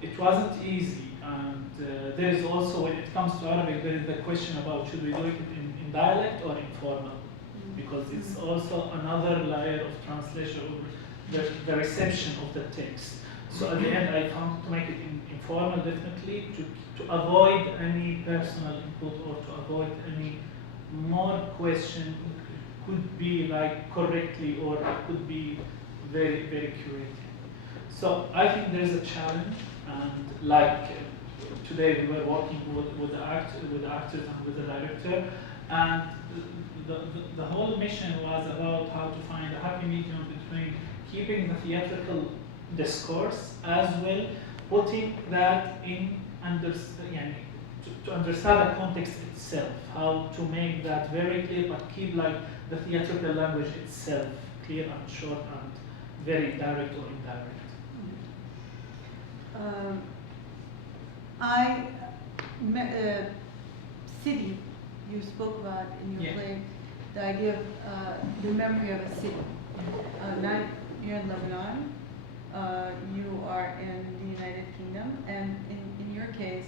it wasn't easy, and there is also, when it comes to Arabic, there is the question about should we do it in dialect or informal, because it's also another layer of translation of the reception of the text. So at the end, I found to make it informal, definitely, to avoid any personal input or to avoid any more question, could be like correctly or could be very, very curated. So I think there is a challenge, and like today we were working with the actors and with the director, And the whole mission was about how to find a happy medium between keeping the theatrical discourse as well, putting that in to understand the context itself, how to make that very clear, but keep like the theatrical language itself clear and short and very direct or indirect. City, you spoke about in your play, the idea of the memory of a city. Now you're in Lebanon, you are in the United Kingdom, and in your case,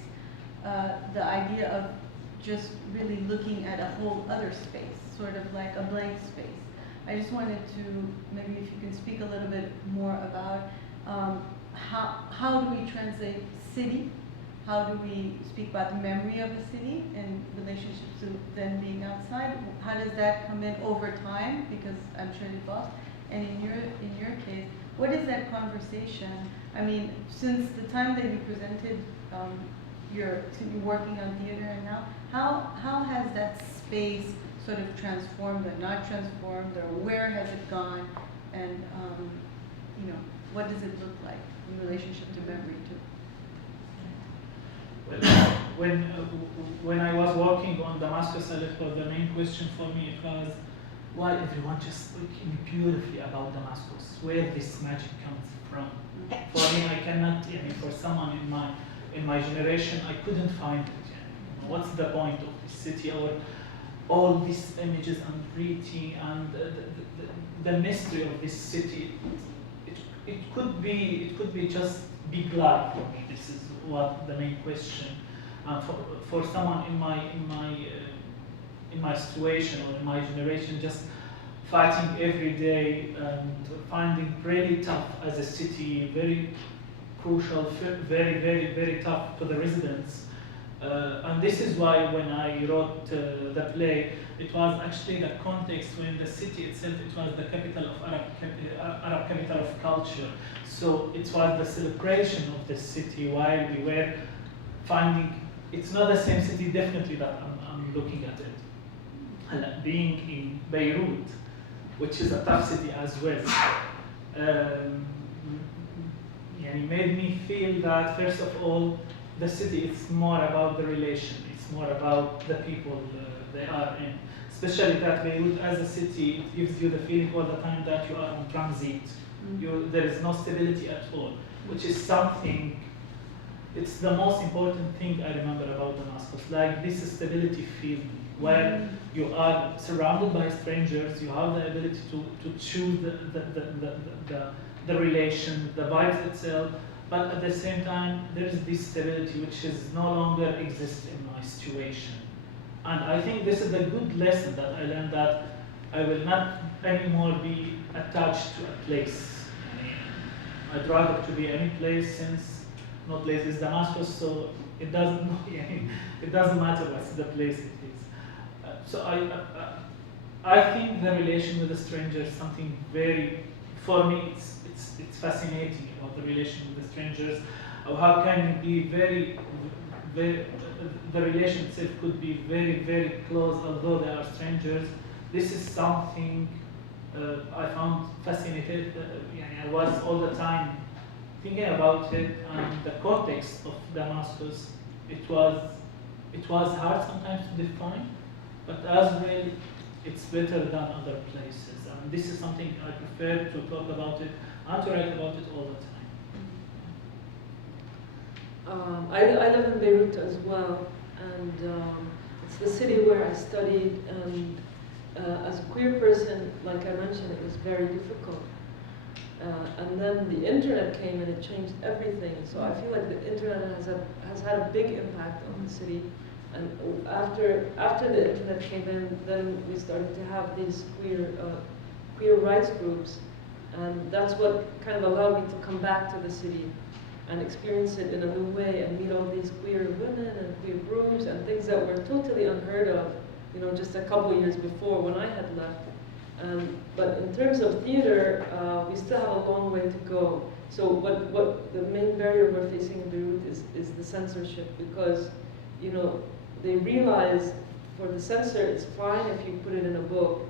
the idea of just really looking at a whole other space, sort of like a blank space. I just wanted to, maybe if you can speak a little bit more about how do we translate city? How do we speak about the memory of a city in relationship to then being outside? How does that come in over time? Because I'm sure it evolves. And in your case, what is that conversation? I mean, since the time that you presented you're working on theater and now, how has that space sort of transformed or not transformed, or where has it gone? And what does it look like in relationship to memory too? Well, when I was working on Damascus, the main question for me it was why everyone just speaking beautifully about Damascus, where this magic comes from. For me, I cannot. For someone in my generation, I couldn't find it. What's the point of this city, or all these images and reading and the mystery of this city? It could be just big life for me. This is what the main question. For someone in my situation or in my generation, just fighting every day and finding really tough as a city, very crucial, very, very, very tough to the residents. And this is why when I wrote the play, it was actually the context when the city itself, it was the capital of Arab capital of culture. So it was the celebration of the city while we were finding, it's not the same city definitely that I'm looking at it. Being in Beirut, which is a tough city as well, it made me feel that first of all, the city is more about the relation, it's more about the people they are in. Especially that Beirut as a city, it gives you the feeling all the time that you are on transit. There is no stability at all, which is something, it's the most important thing I remember about Damascus, like this stability feeling, where you are surrounded by strangers, you have the ability to choose the relation, the vibes itself, but at the same time, there is this stability which is no longer exists in my situation. And I think this is a good lesson that I learned, that I will not anymore be attached to a place. I'd rather to be any place, since no place is Damascus, so it doesn't matter what's the place it is. So I think the relation with the stranger is something very, for me, it's fascinating about the relation with the strangers. How can you be very, the relation itself could be very, very close, although they are strangers. This is something I found fascinating. I was all the time thinking about it, and the context of Damascus. It was hard sometimes to define, but as well, it's better than other places. And this is something I prefer to talk about it and to write about it all the time. I live in Beirut as well, and it's the city where I studied, and as a queer person, like I mentioned, it was very difficult. And then the internet came and it changed everything. So I feel like the internet has had a big impact on the city. And after the internet came in, then we started to have these queer rights groups, and that's what kind of allowed me to come back to the city and experience it in a new way and meet all these queer women and queer groups and things that were totally unheard of, just a couple of years before when I had left. But in terms of theater, we still have a long way to go. So what the main barrier we're facing in Beirut is the censorship, because they realize for the censor, it's fine if you put it in a book.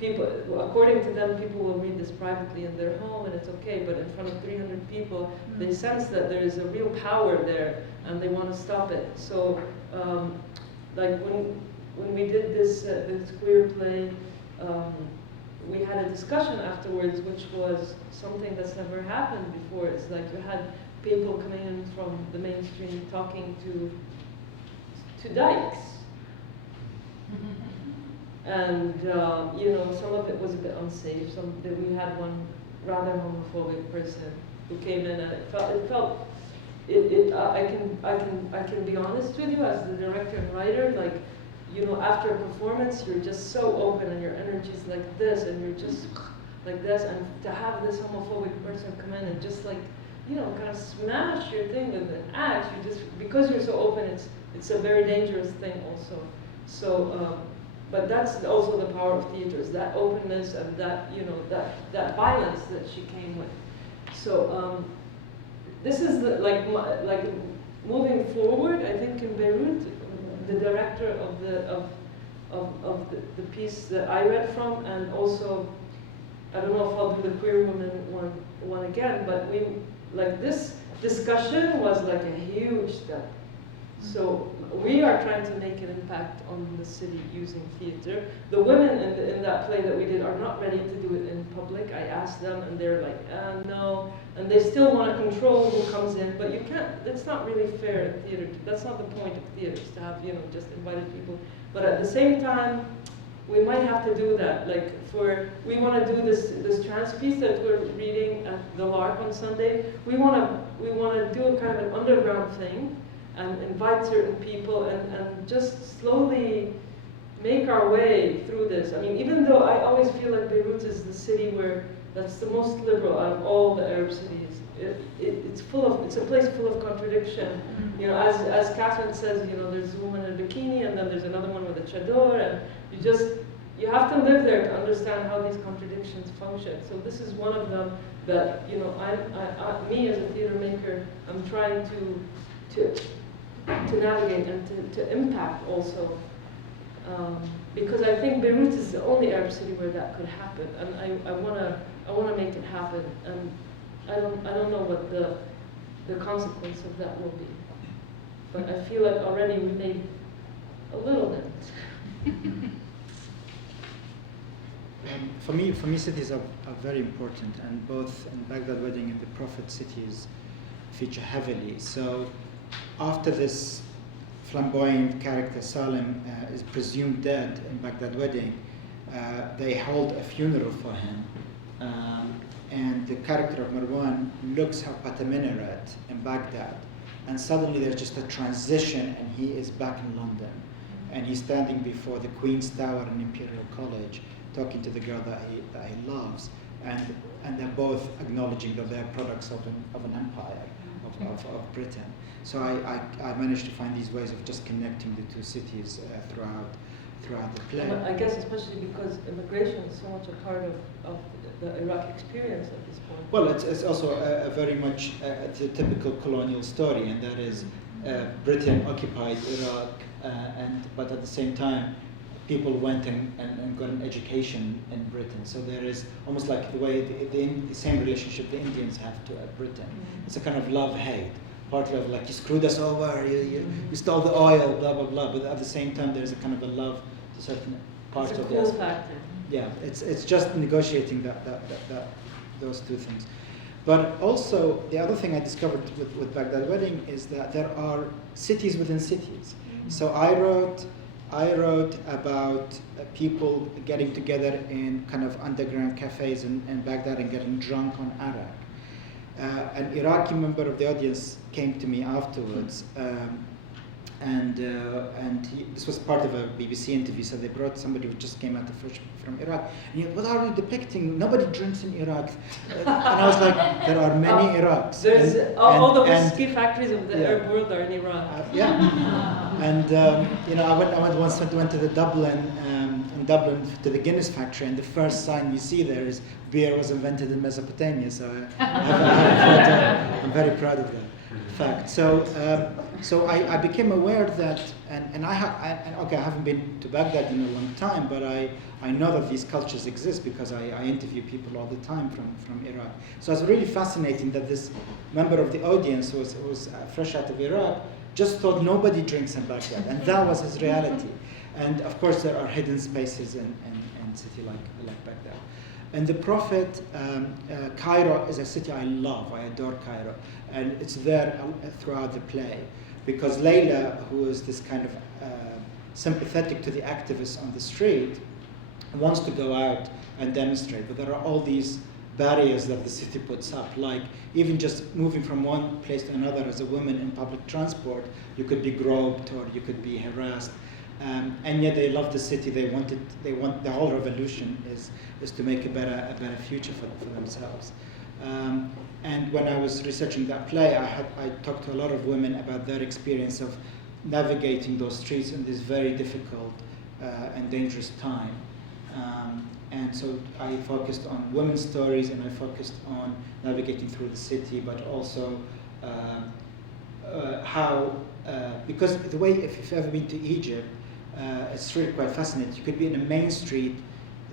People, according to them, people will read this privately in their home, and it's okay. But in front of 300 people, they sense that there is a real power there, and they want to stop it. So, like when we did this queer play, we had a discussion afterwards, which was something that's never happened before. It's like you had people coming in from the mainstream talking to dykes. And you know, some of it was a bit unsafe. We had one rather homophobic person who came in, and I can be honest with you as the director and writer, like, you know, after a performance, you're just so open and your energy's like this, and you're just like this, and to have this homophobic person come in and just like, you know, kind of smash your thing with an axe, you just, because you're so open, it's a very dangerous thing also. So, but that's also the power of theaters, that openness and that, you know, that violence that she came with. So this is like moving forward. I think in Beirut, the director of the piece that I read from, and also, I don't know if I'll do the queer woman one again, but this discussion was like a huge step. So we are trying to make an impact on the city using theater. The women in that play that we did are not ready to do it in public. I asked them, and they're like, no. And they still want to control who comes in, but you can't, it's not really fair in theater. That's not the point of theater, is to have, you know, just invited people. But at the same time, we might have to do that. Like we want to do this trans piece that we're reading at the Lark on Sunday. We want to do a kind of an underground thing, and invite certain people and just slowly make our way through this. I mean, even though I always feel like Beirut is the city that's the most liberal out of all the Arab cities. It's a place full of contradiction. You know, as Catherine says, you know, there's a woman in a bikini, and then there's another one with a chador, and you have to live there to understand how these contradictions function. So this is one of them that, you know, me as a theater maker, I'm trying to navigate and to impact also, because I think Beirut is the only Arab city where that could happen, and I wanna make it happen, and I don't know what the consequence of that will be, but I feel like already we made a little bit. For me, cities are very important, and both in Baghdad Wedding and the Prophet cities feature heavily. So after this flamboyant character Salim is presumed dead in Baghdad Wedding, they hold a funeral for him, and the character of Marwan looks up at a minaret in Baghdad, and suddenly there's just a transition, and he is back in London, and he's standing before the Queen's Tower in Imperial College, talking to the girl that he loves, and they're both acknowledging that they're products of an empire, of Britain. So I managed to find these ways of just connecting the two cities throughout the play. I guess especially because immigration is so much a part of the Iraq experience at this point. Well, it's also a very much the typical colonial story, and that is Britain occupied Iraq, but at the same time, people went and got an education in Britain. So there is almost like the way the same relationship the Indians have to Britain. It's a kind of love-hate. Partly of like, you screwed us over, you stole the oil, blah, blah, blah. But at the same time, there's a kind of a love to certain parts of the factor. Yeah, it's just negotiating those two things. But also, the other thing I discovered with Baghdad Wedding is that there are cities within cities. So I wrote about people getting together in kind of underground cafes in Baghdad and getting drunk on arak. An Iraqi member of the audience came to me afterwards, this was part of a BBC interview. So they brought somebody who just came out from Iraq. And he said, "What are you depicting? Nobody drinks in Iraq." And I was like, "There are many Iraqs." There's all the whiskey factories of the Arab world are in Iran. And you know, I went to the Dublin to the Guinness factory, and the first sign you see there is beer was invented in Mesopotamia. So I'm very proud of that. fact. So I became aware that, and I haven't been to Baghdad in a long time, but I know that these cultures exist because I interview people all the time from Iraq. So it's really fascinating that this member of the audience who was fresh out of Iraq just thought nobody drinks in Baghdad, and that was his reality. And of course there are hidden spaces in city like Baghdad. And the Prophet, Cairo is a city I love. I adore Cairo. And it's there throughout the play. Because Layla, who is this kind of sympathetic to the activists on the street, wants to go out and demonstrate. But there are all these barriers that the city puts up. Like even just moving from one place to another as a woman in public transport, you could be groped or you could be harassed. And yet they love the city. They want the whole revolution is to make a better future for themselves. And when I was researching that play, I talked to a lot of women about their experience of navigating those streets in this very difficult and dangerous time. And so I focused on women's stories, and I focused on navigating through the city, but also how, because the way, if you've ever been to Egypt, it's really quite fascinating. You could be in a main street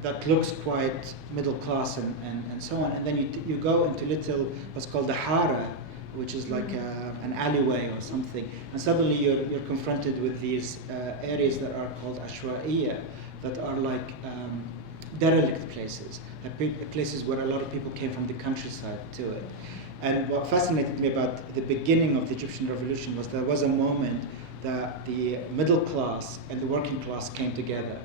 that looks quite middle class and so on, and then you go into little, what's called the Hara, which is like an alleyway or something, and suddenly you're confronted with these areas that are called Ashwaiya, that are like derelict places, places where a lot of people came from the countryside to it. And what fascinated me about the beginning of the Egyptian revolution was there was a moment that the middle class and the working class came together.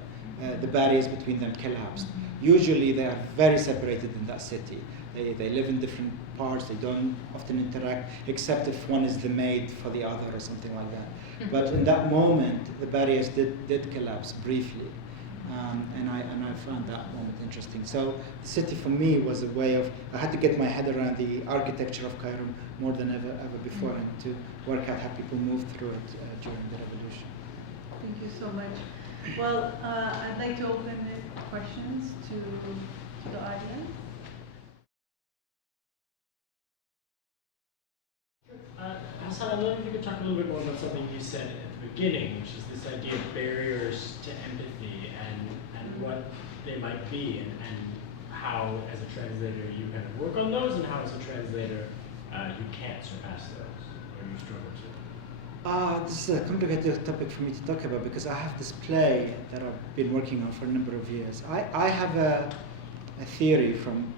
The barriers between them collapsed. Usually they are very separated in that city. They live in different parts, they don't often interact, except if one is the maid for the other or something like that. But in that moment, the barriers did collapse briefly. And I found that moment interesting. So the city for me was a way of, I had to get my head around the architecture of Cairo more than ever before, and to work out how people moved through it during the revolution. Thank you so much. Well, I'd like to open the questions to the audience. Hassan, I wonder if you could talk a little bit more about something you said at the beginning, which is this idea of barriers to empathy and what they might be, and how, as a translator, you kind of work on those, and how, as a translator, you can't surpass those, or you struggle to. This is a complicated topic for me to talk about because I have this play that I've been working on for a number of years. I have a theory from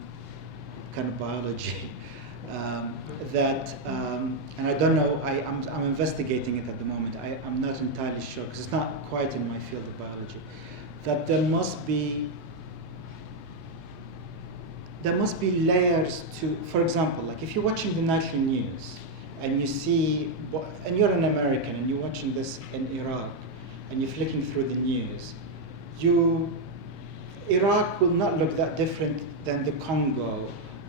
kind of biology that, and I don't know, I'm investigating it at the moment. I'm not entirely sure because it's not quite in my field of biology, that there must be layers to, for example, like if you're watching the nightly news and you see, and you're an American and you're watching this in Iraq and you're flicking through the news, Iraq will not look that different than the Congo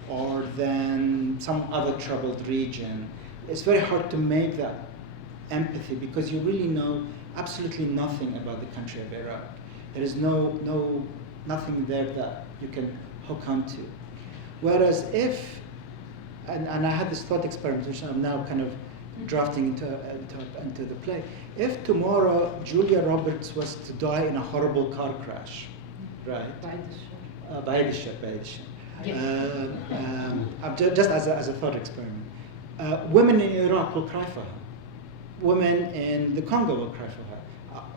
or than some other troubled region. It's very hard to make that empathy because you really know absolutely nothing about the country of Iraq. There is nothing there that you can hook onto. Whereas if, and I had this thought experiment, which I'm now kind of drafting into the play, if tomorrow Julia Roberts was to die in a horrible car crash, right? By the ship. Yes. Just as a thought experiment. Women in Iraq will cry for her. Women in the Congo will cry for her.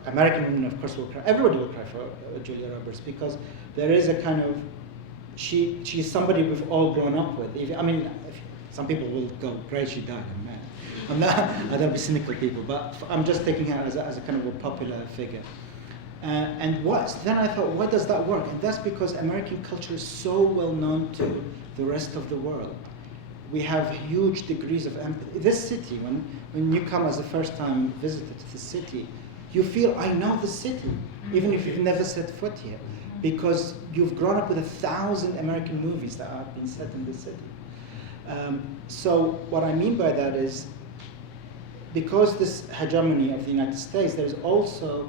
American women, of course, will cry. Everybody will cry for Julia Roberts because there is a kind of, she's somebody we've all grown up with. Some people will go, great, she died, I'm mad. I don't be cynical people, but I'm just taking her as a kind of a popular figure. Then I thought, why does that work? And that's because American culture is so well known to the rest of the world. We have huge degrees of empathy. This city, when you come as a first-time visitor to the city, you feel, I know the city, even if you've never set foot here, because you've grown up with 1,000 American movies that have been set in the city. So what I mean by that is, because this hegemony of the United States, there's also,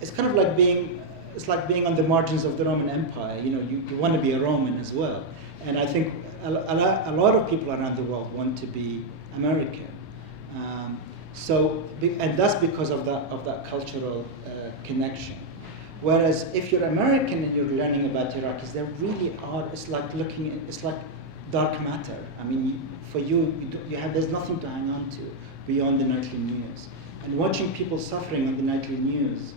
it's kind of like being on the margins of the Roman Empire. You know, you want to be a Roman as well. And I think a lot of people around the world want to be American. And that's because of that cultural connection. Whereas if you're American and you're learning about Iraqis, there really are. It's like it's like dark matter. I mean, for you, there's nothing to hang on to beyond the nightly news. And watching people suffering on the nightly news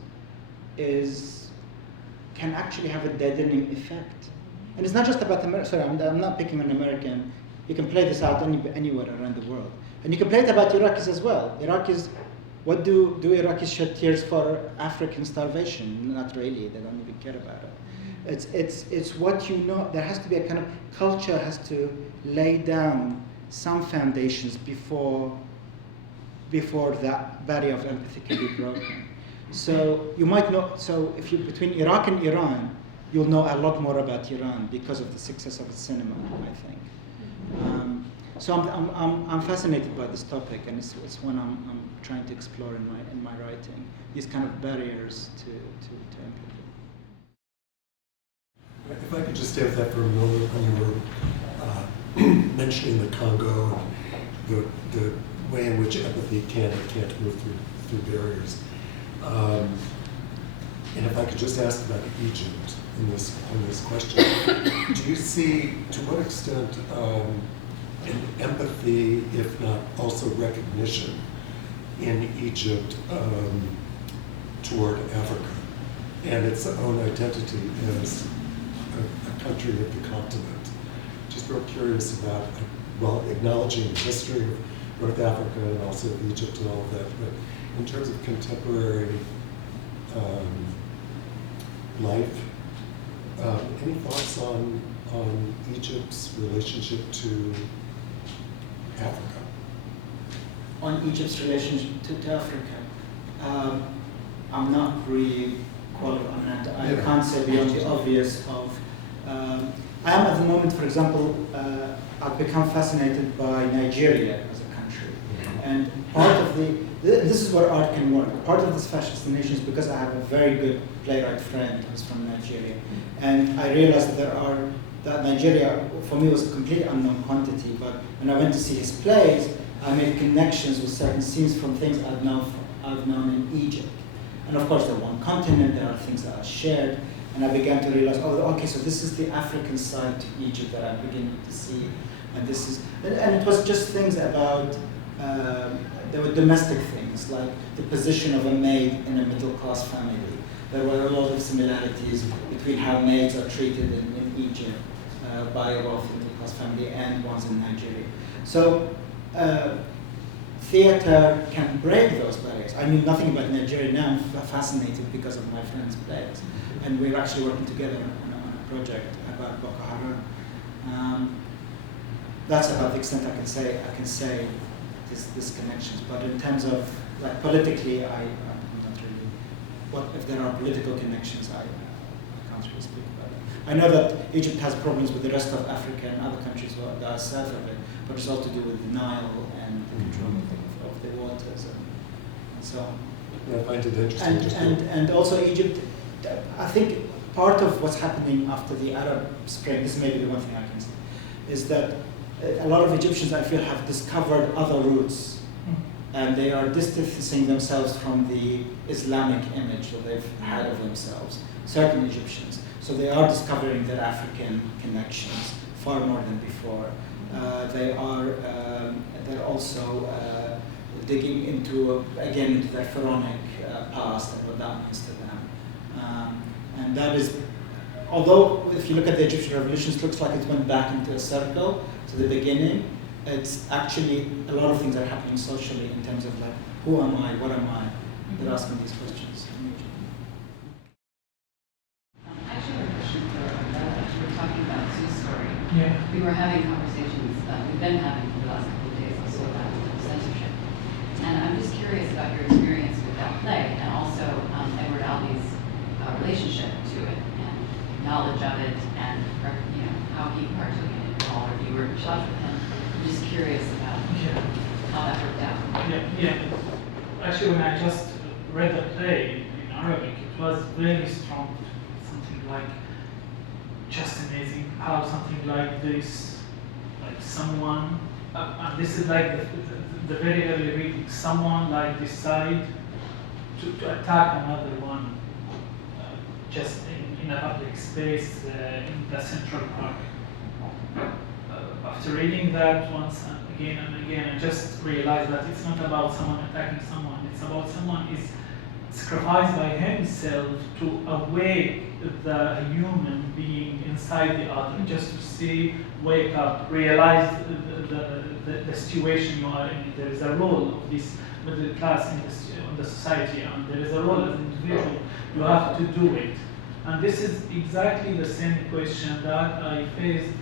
can actually have a deadening effect. And it's not just about America. Sorry, I'm not picking on American. You can play this out anywhere around the world. And you can play it about Iraqis as well. Iraqis, what do Iraqis shed tears for African starvation? Not really. They don't even care about it. It's what you know. There has to be a kind of culture has to lay down some foundations before that barrier of empathy can be broken. So you might know. So if you between Iraq and Iran, you'll know a lot more about Iran because of the success of its cinema, I think. So I'm fascinated by this topic, and it's one I'm trying to explore in my writing. These kind of barriers to empathy. If I could just stay with that for a moment, when you were mentioning the Congo, the way in which empathy can and can't move through barriers. And if I could just ask about Egypt in this question, do you see, to what extent, an empathy, if not also recognition, in Egypt toward Africa and its own identity as a country of the continent? Just real curious about, well, acknowledging the history of North Africa and also Egypt and all of that, but in terms of contemporary life, any thoughts on Egypt's relationship to Africa? On Egypt's relationship to Africa, I'm not really qualified on that. I can't say beyond the obvious of. I am at the moment, for example, I've become fascinated by Nigeria as a country, and part of this is where art can work. Part of this fascination is because I have a very good playwright friend who's from Nigeria, and I realized that Nigeria for me was a completely unknown quantity. But when I went to see his plays, I made connections with certain scenes from things I've known in Egypt. And of course, they're one continent. There are things that are shared. And I began to realize, okay, so this is the African side to Egypt that I'm beginning to see. And it was just things about, there were domestic things, like the position of a maid in a middle-class family. There were a lot of similarities between how maids are treated in Egypt by a wealthy middle-class family and ones in Nigeria. So theater can break those barriers. I knew nothing about Nigeria. Now I'm fascinated because of my friend's plays. And we're actually working together on a project about Boko Haram. That's about the extent I can say this connections. But in terms of like politically, I'm not really. What if there are political connections? I can't really speak about it. I know that Egypt has problems with the rest of Africa and other countries that are south of it, but it's all to do with the Nile and the control of the waters and so on. Yeah, I find it interesting. And also Egypt. I think part of what's happening after the Arab Spring, this may be the one thing I can say, is that a lot of Egyptians, I feel, have discovered other roots, and they are distancing themselves from the Islamic image that they've had of themselves, certain Egyptians. So they are discovering their African connections far more than before. They're also digging into their pharaonic past and what that means to them. And that is, although if you look at the Egyptian revolutions, it looks like it went back into a circle to the beginning. It's actually a lot of things are happening socially in terms of like, who am I, what am I? They're asking these questions. Actually, a question for Abdullah. We're talking about Sue's story. Yeah. We were having conversations, we've been having for the last couple of days also about censorship. And I'm just curious about your experience with that play and also Edward Albee's relationship to it and knowledge of it and how he partook in it all, or you were in touch with him. I'm just curious about how that worked out. Yeah. Actually, when I just read the play in Arabic, it was very strong. Something like just amazing how something like this, like someone and this is like the very early reading, someone like decide to attack another one just in a public space in the Central Park. After reading that once and again, I just realized that it's not about someone attacking someone, it's about someone is sacrificed by himself to awake the human being inside the other, just to see, wake up, realize the situation you are in. There is a role of this middle class in the society, and there is a role as an individual. You have to do it. And this is exactly the same question that I faced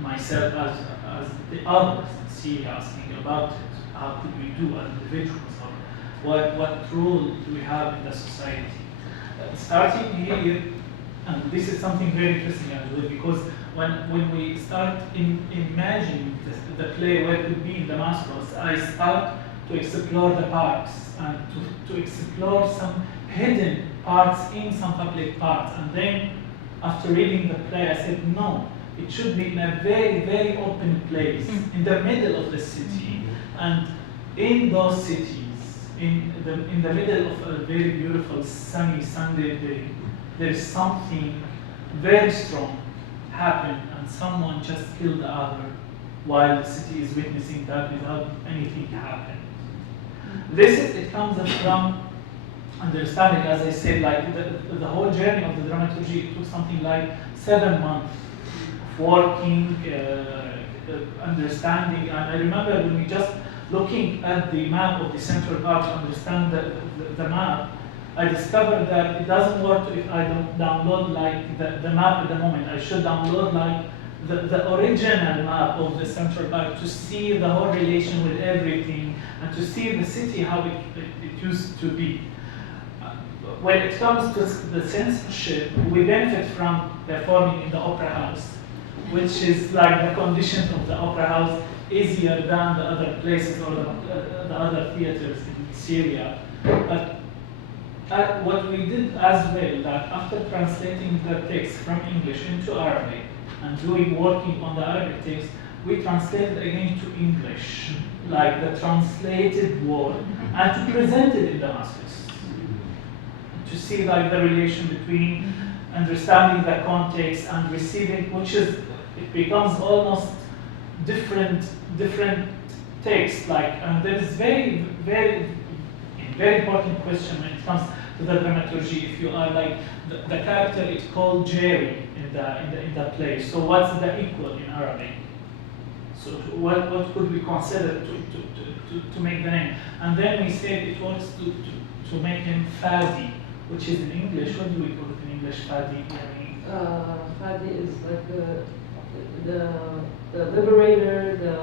myself as the others in Syria, asking about it. How could we do as individuals? Or what role do we have in the society? Starting here, and this is something very interesting as well, because when we start imagining the play where it could be in Damascus, I start to explore the parks and to explore some hidden parts in some public parks. And then after reading the play, I said, no, it should be in a very, very open place, in the middle of the city. And in those cities, in the middle of a very beautiful sunny Sunday day, there is something very strong happened, and someone just killed the other while the city is witnessing that without anything happening. It comes from understanding, as I said, like the whole journey of the dramaturgy. It took something like 7 months of working, understanding. And I remember when we just looking at the map of the Central Park to understand the map, I discovered that it doesn't work if I don't download like the map at the moment. I should download like the original map of the Central Park to see the whole relation with everything and to see the city how it used to be. When it comes to the censorship, we benefit from performing in the opera house, which is like the conditions of the opera house easier than the other places or the other theaters in Syria. But what we did as well, that after translating the text from English into Arabic and working on the Arabic text, we translated again to English, like the translated word, and to present it in Damascus. To see like the relation between understanding the context and receiving, it becomes almost different text. And there is very important question when it comes to the dramaturgy. If you are like the character, it's called Jerry in the play. So what's the equal in Arabic? So what could we consider to make the name? And then we said it works to make him Fadi, which is in English. What do we call it in English? Fadi. Fadi is like the liberator, the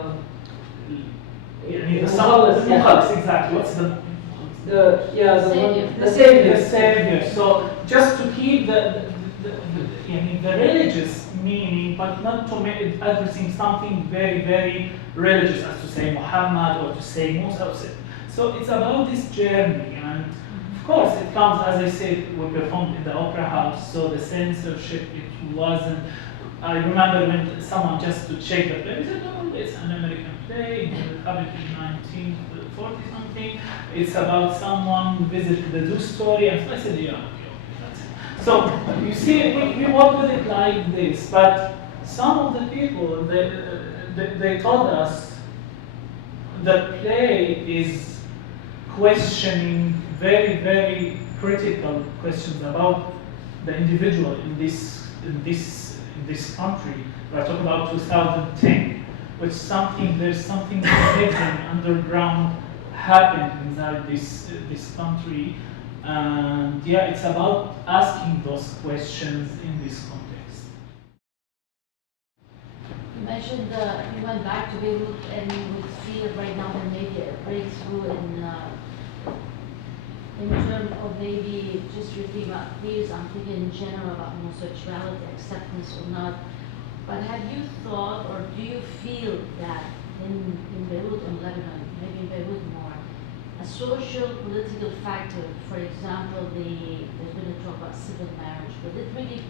Mukhallis, exactly. What's the savior. So just to keep the religious meaning, but not to make it addressing something very, very religious, as to say Muhammad or to say Musa. So it's about this journey, and of course it comes, as I said, we performed in the opera house, so the censorship, it wasn't. I remember when someone just to check the play, said, no, it's an American play, it happened in 1940 something. It's about someone who visited the zoo story, and I said, yeah, okay, that's it. So you see, we work with it like this, but some of the people, they told us the play is questioning very, very critical questions about the individual in this country. We're talking about 2010, which there's something hidden underground happened inside this country, and yeah, it's about asking those questions in this context. You mentioned you went back to Beirut, and you would see right now there may be a breakthrough in terms of maybe just your theme about fears. I'm thinking in general about homosexuality, acceptance or not. But have you thought, or do you feel that in Beirut or Lebanon, maybe in Beirut more, a social political factor, for example, there's been a talk about civil marriage, but it really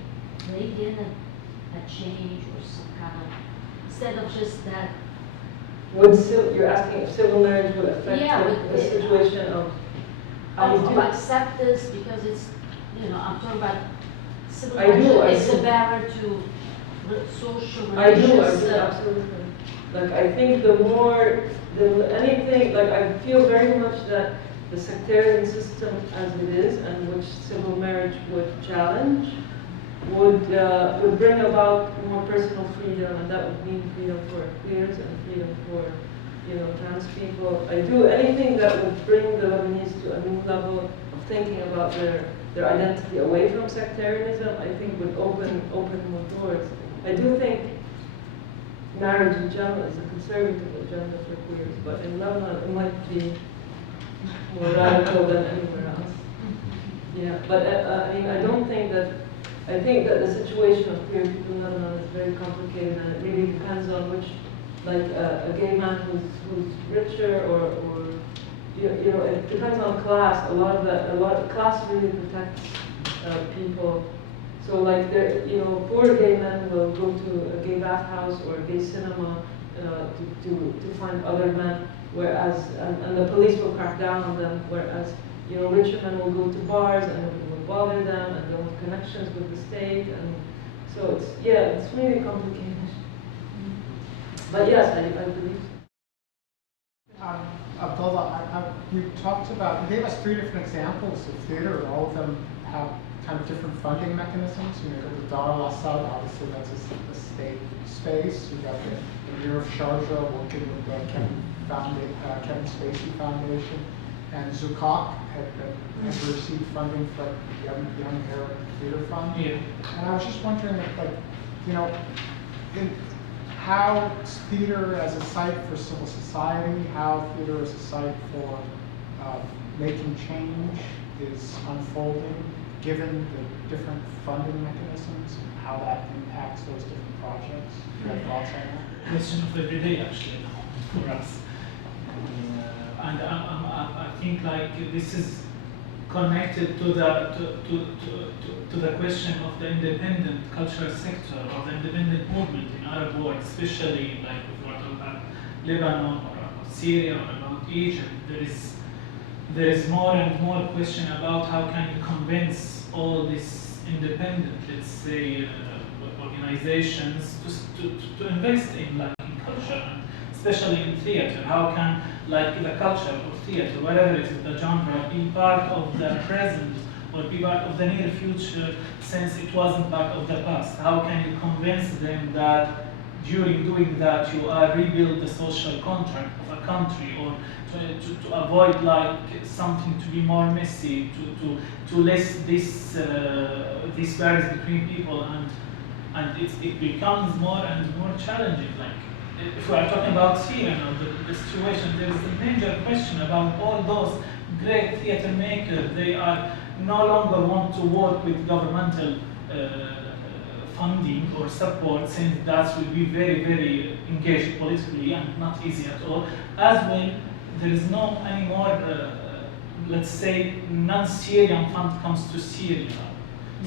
bring in a change or some kind of, instead of just that you're asking if civil marriage would affect the situation of accept this because it's, I'm talking about civil I do, marriage is a barrier to social I do, relations. absolutely. Like, I think anything, like, I feel very much that the sectarian system as it is, and which civil marriage would challenge, would bring about more personal freedom, and that would mean freedom for queers and freedom for, trans people. I do anything that would bring the Lebanese to a new level of thinking about their identity away from sectarianism, I think would open more doors. I do think marriage in general is a conservative agenda for queers, but in Lebanon it might be more radical than anywhere else. Yeah, but I think that the situation of queer people in Lebanon is very complicated, and it really depends on which, like a gay man who's richer or it depends on class. A lot of class really protects people. So like poor gay men will go to a gay bathhouse or a gay cinema to find other men, whereas and the police will crack down on them. Whereas richer men will go to bars and it will bother them, and they'll have connections with the state, and so it's really complicated. But yes, I believe so. Abdullah, you gave us 3 different examples of theater. All of them have kind of different funding mechanisms. The Dar al-Assad, obviously that's a state space. You've got the Emir of Sharjah working with the Kevin Spacey Foundation, and Zukak had received funding from the Young Arab Theater Fund. Yeah. And I was just wondering how theater as a site for civil society, how theater as a site for making change is unfolding, given the different funding mechanisms, and how that impacts those different projects. Do you have thoughts on that? Question of every day, actually, for us. And I think like this is connected to the question of the independent cultural sector or the independent movement in Arab world, especially like if we're talking about Lebanon or about Syria or about Egypt. There is more and more question about how can you convince all these independent, let's say, organizations to invest in culture, especially in theater. How can the culture of theater, whatever it is, the genre, be part of the present or be part of the near future, since it wasn't part of the past? How can you convince them that during doing that you are rebuild the social contract of a country, or to avoid something to be more messy, to less this barriers between people, and it becomes more and more challenging. If we are talking about Syria now, the situation, there is a major question about all those great theater makers. They are no longer want to work with governmental funding or support, since that will be very, very engaged politically and not easy at all. As well, there is no anymore, let's say, non-Syrian fund comes to Syria.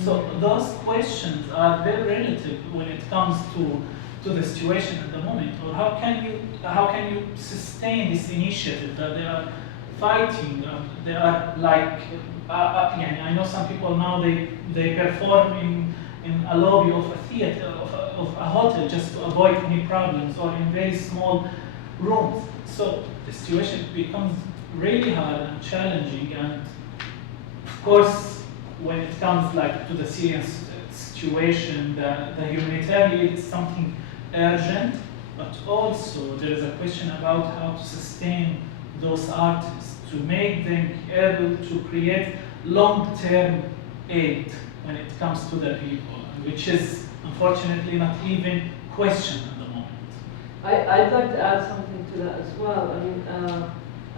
So those questions are very relative when it comes to the situation at the moment, or how can you sustain this initiative that they are fighting? They are I know some people now they perform in a lobby of a theater of a hotel just to avoid any problems, or in very small rooms. So the situation becomes really hard and challenging, and of course when it comes to the Syrian situation, the humanitarian aid is something urgent, but also there is a question about how to sustain those artists, to make them able to create long-term aid when it comes to the people, which is unfortunately not even questioned at the moment. I'd like to add something to that as well. I mean,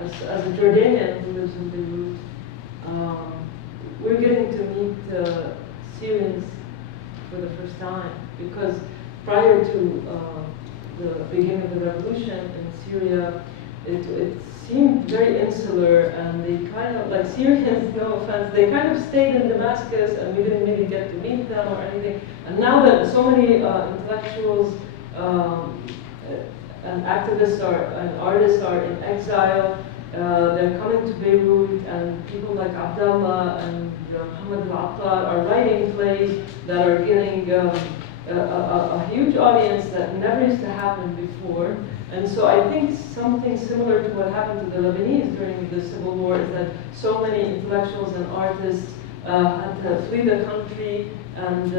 as a Jordanian who lives in Beirut, we're getting to meet Syrians for the first time, because prior to the beginning of the revolution in Syria, it seemed very insular, and they kind of, Syrians, no offense, they kind of stayed in Damascus, and we didn't really get to meet them or anything. And now that so many intellectuals and activists and artists are in exile. They're coming to Beirut, and people like Abdullah and Muhammad al-Attar are writing plays that are getting a huge audience that never used to happen before. And so I think something similar to what happened to the Lebanese during the Civil War is that so many intellectuals and artists had to flee the country, and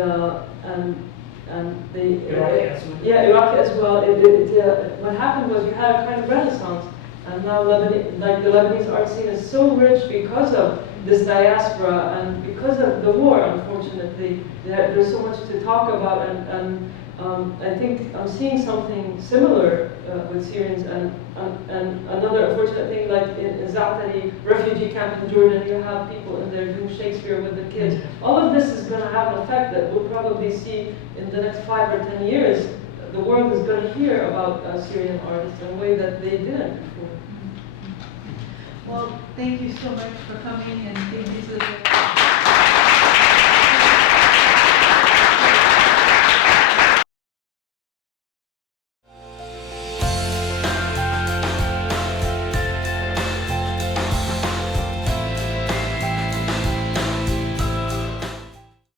they Iraqi as well. What happened was you had a kind of renaissance, and now the Lebanese art scene is so rich because of this diaspora and because of the war. Unfortunately, there's so much to talk about, and I think I'm seeing something similar with Syrians, and another unfortunate thing, like in Zaatari refugee camp in Jordan, you have people in there doing Shakespeare with the kids. All of this is going to have an effect that we'll probably see in the next 5 or 10 years. The world is going to hear about Syrian artists in a way that they didn't before. Well, thank you so much for coming, and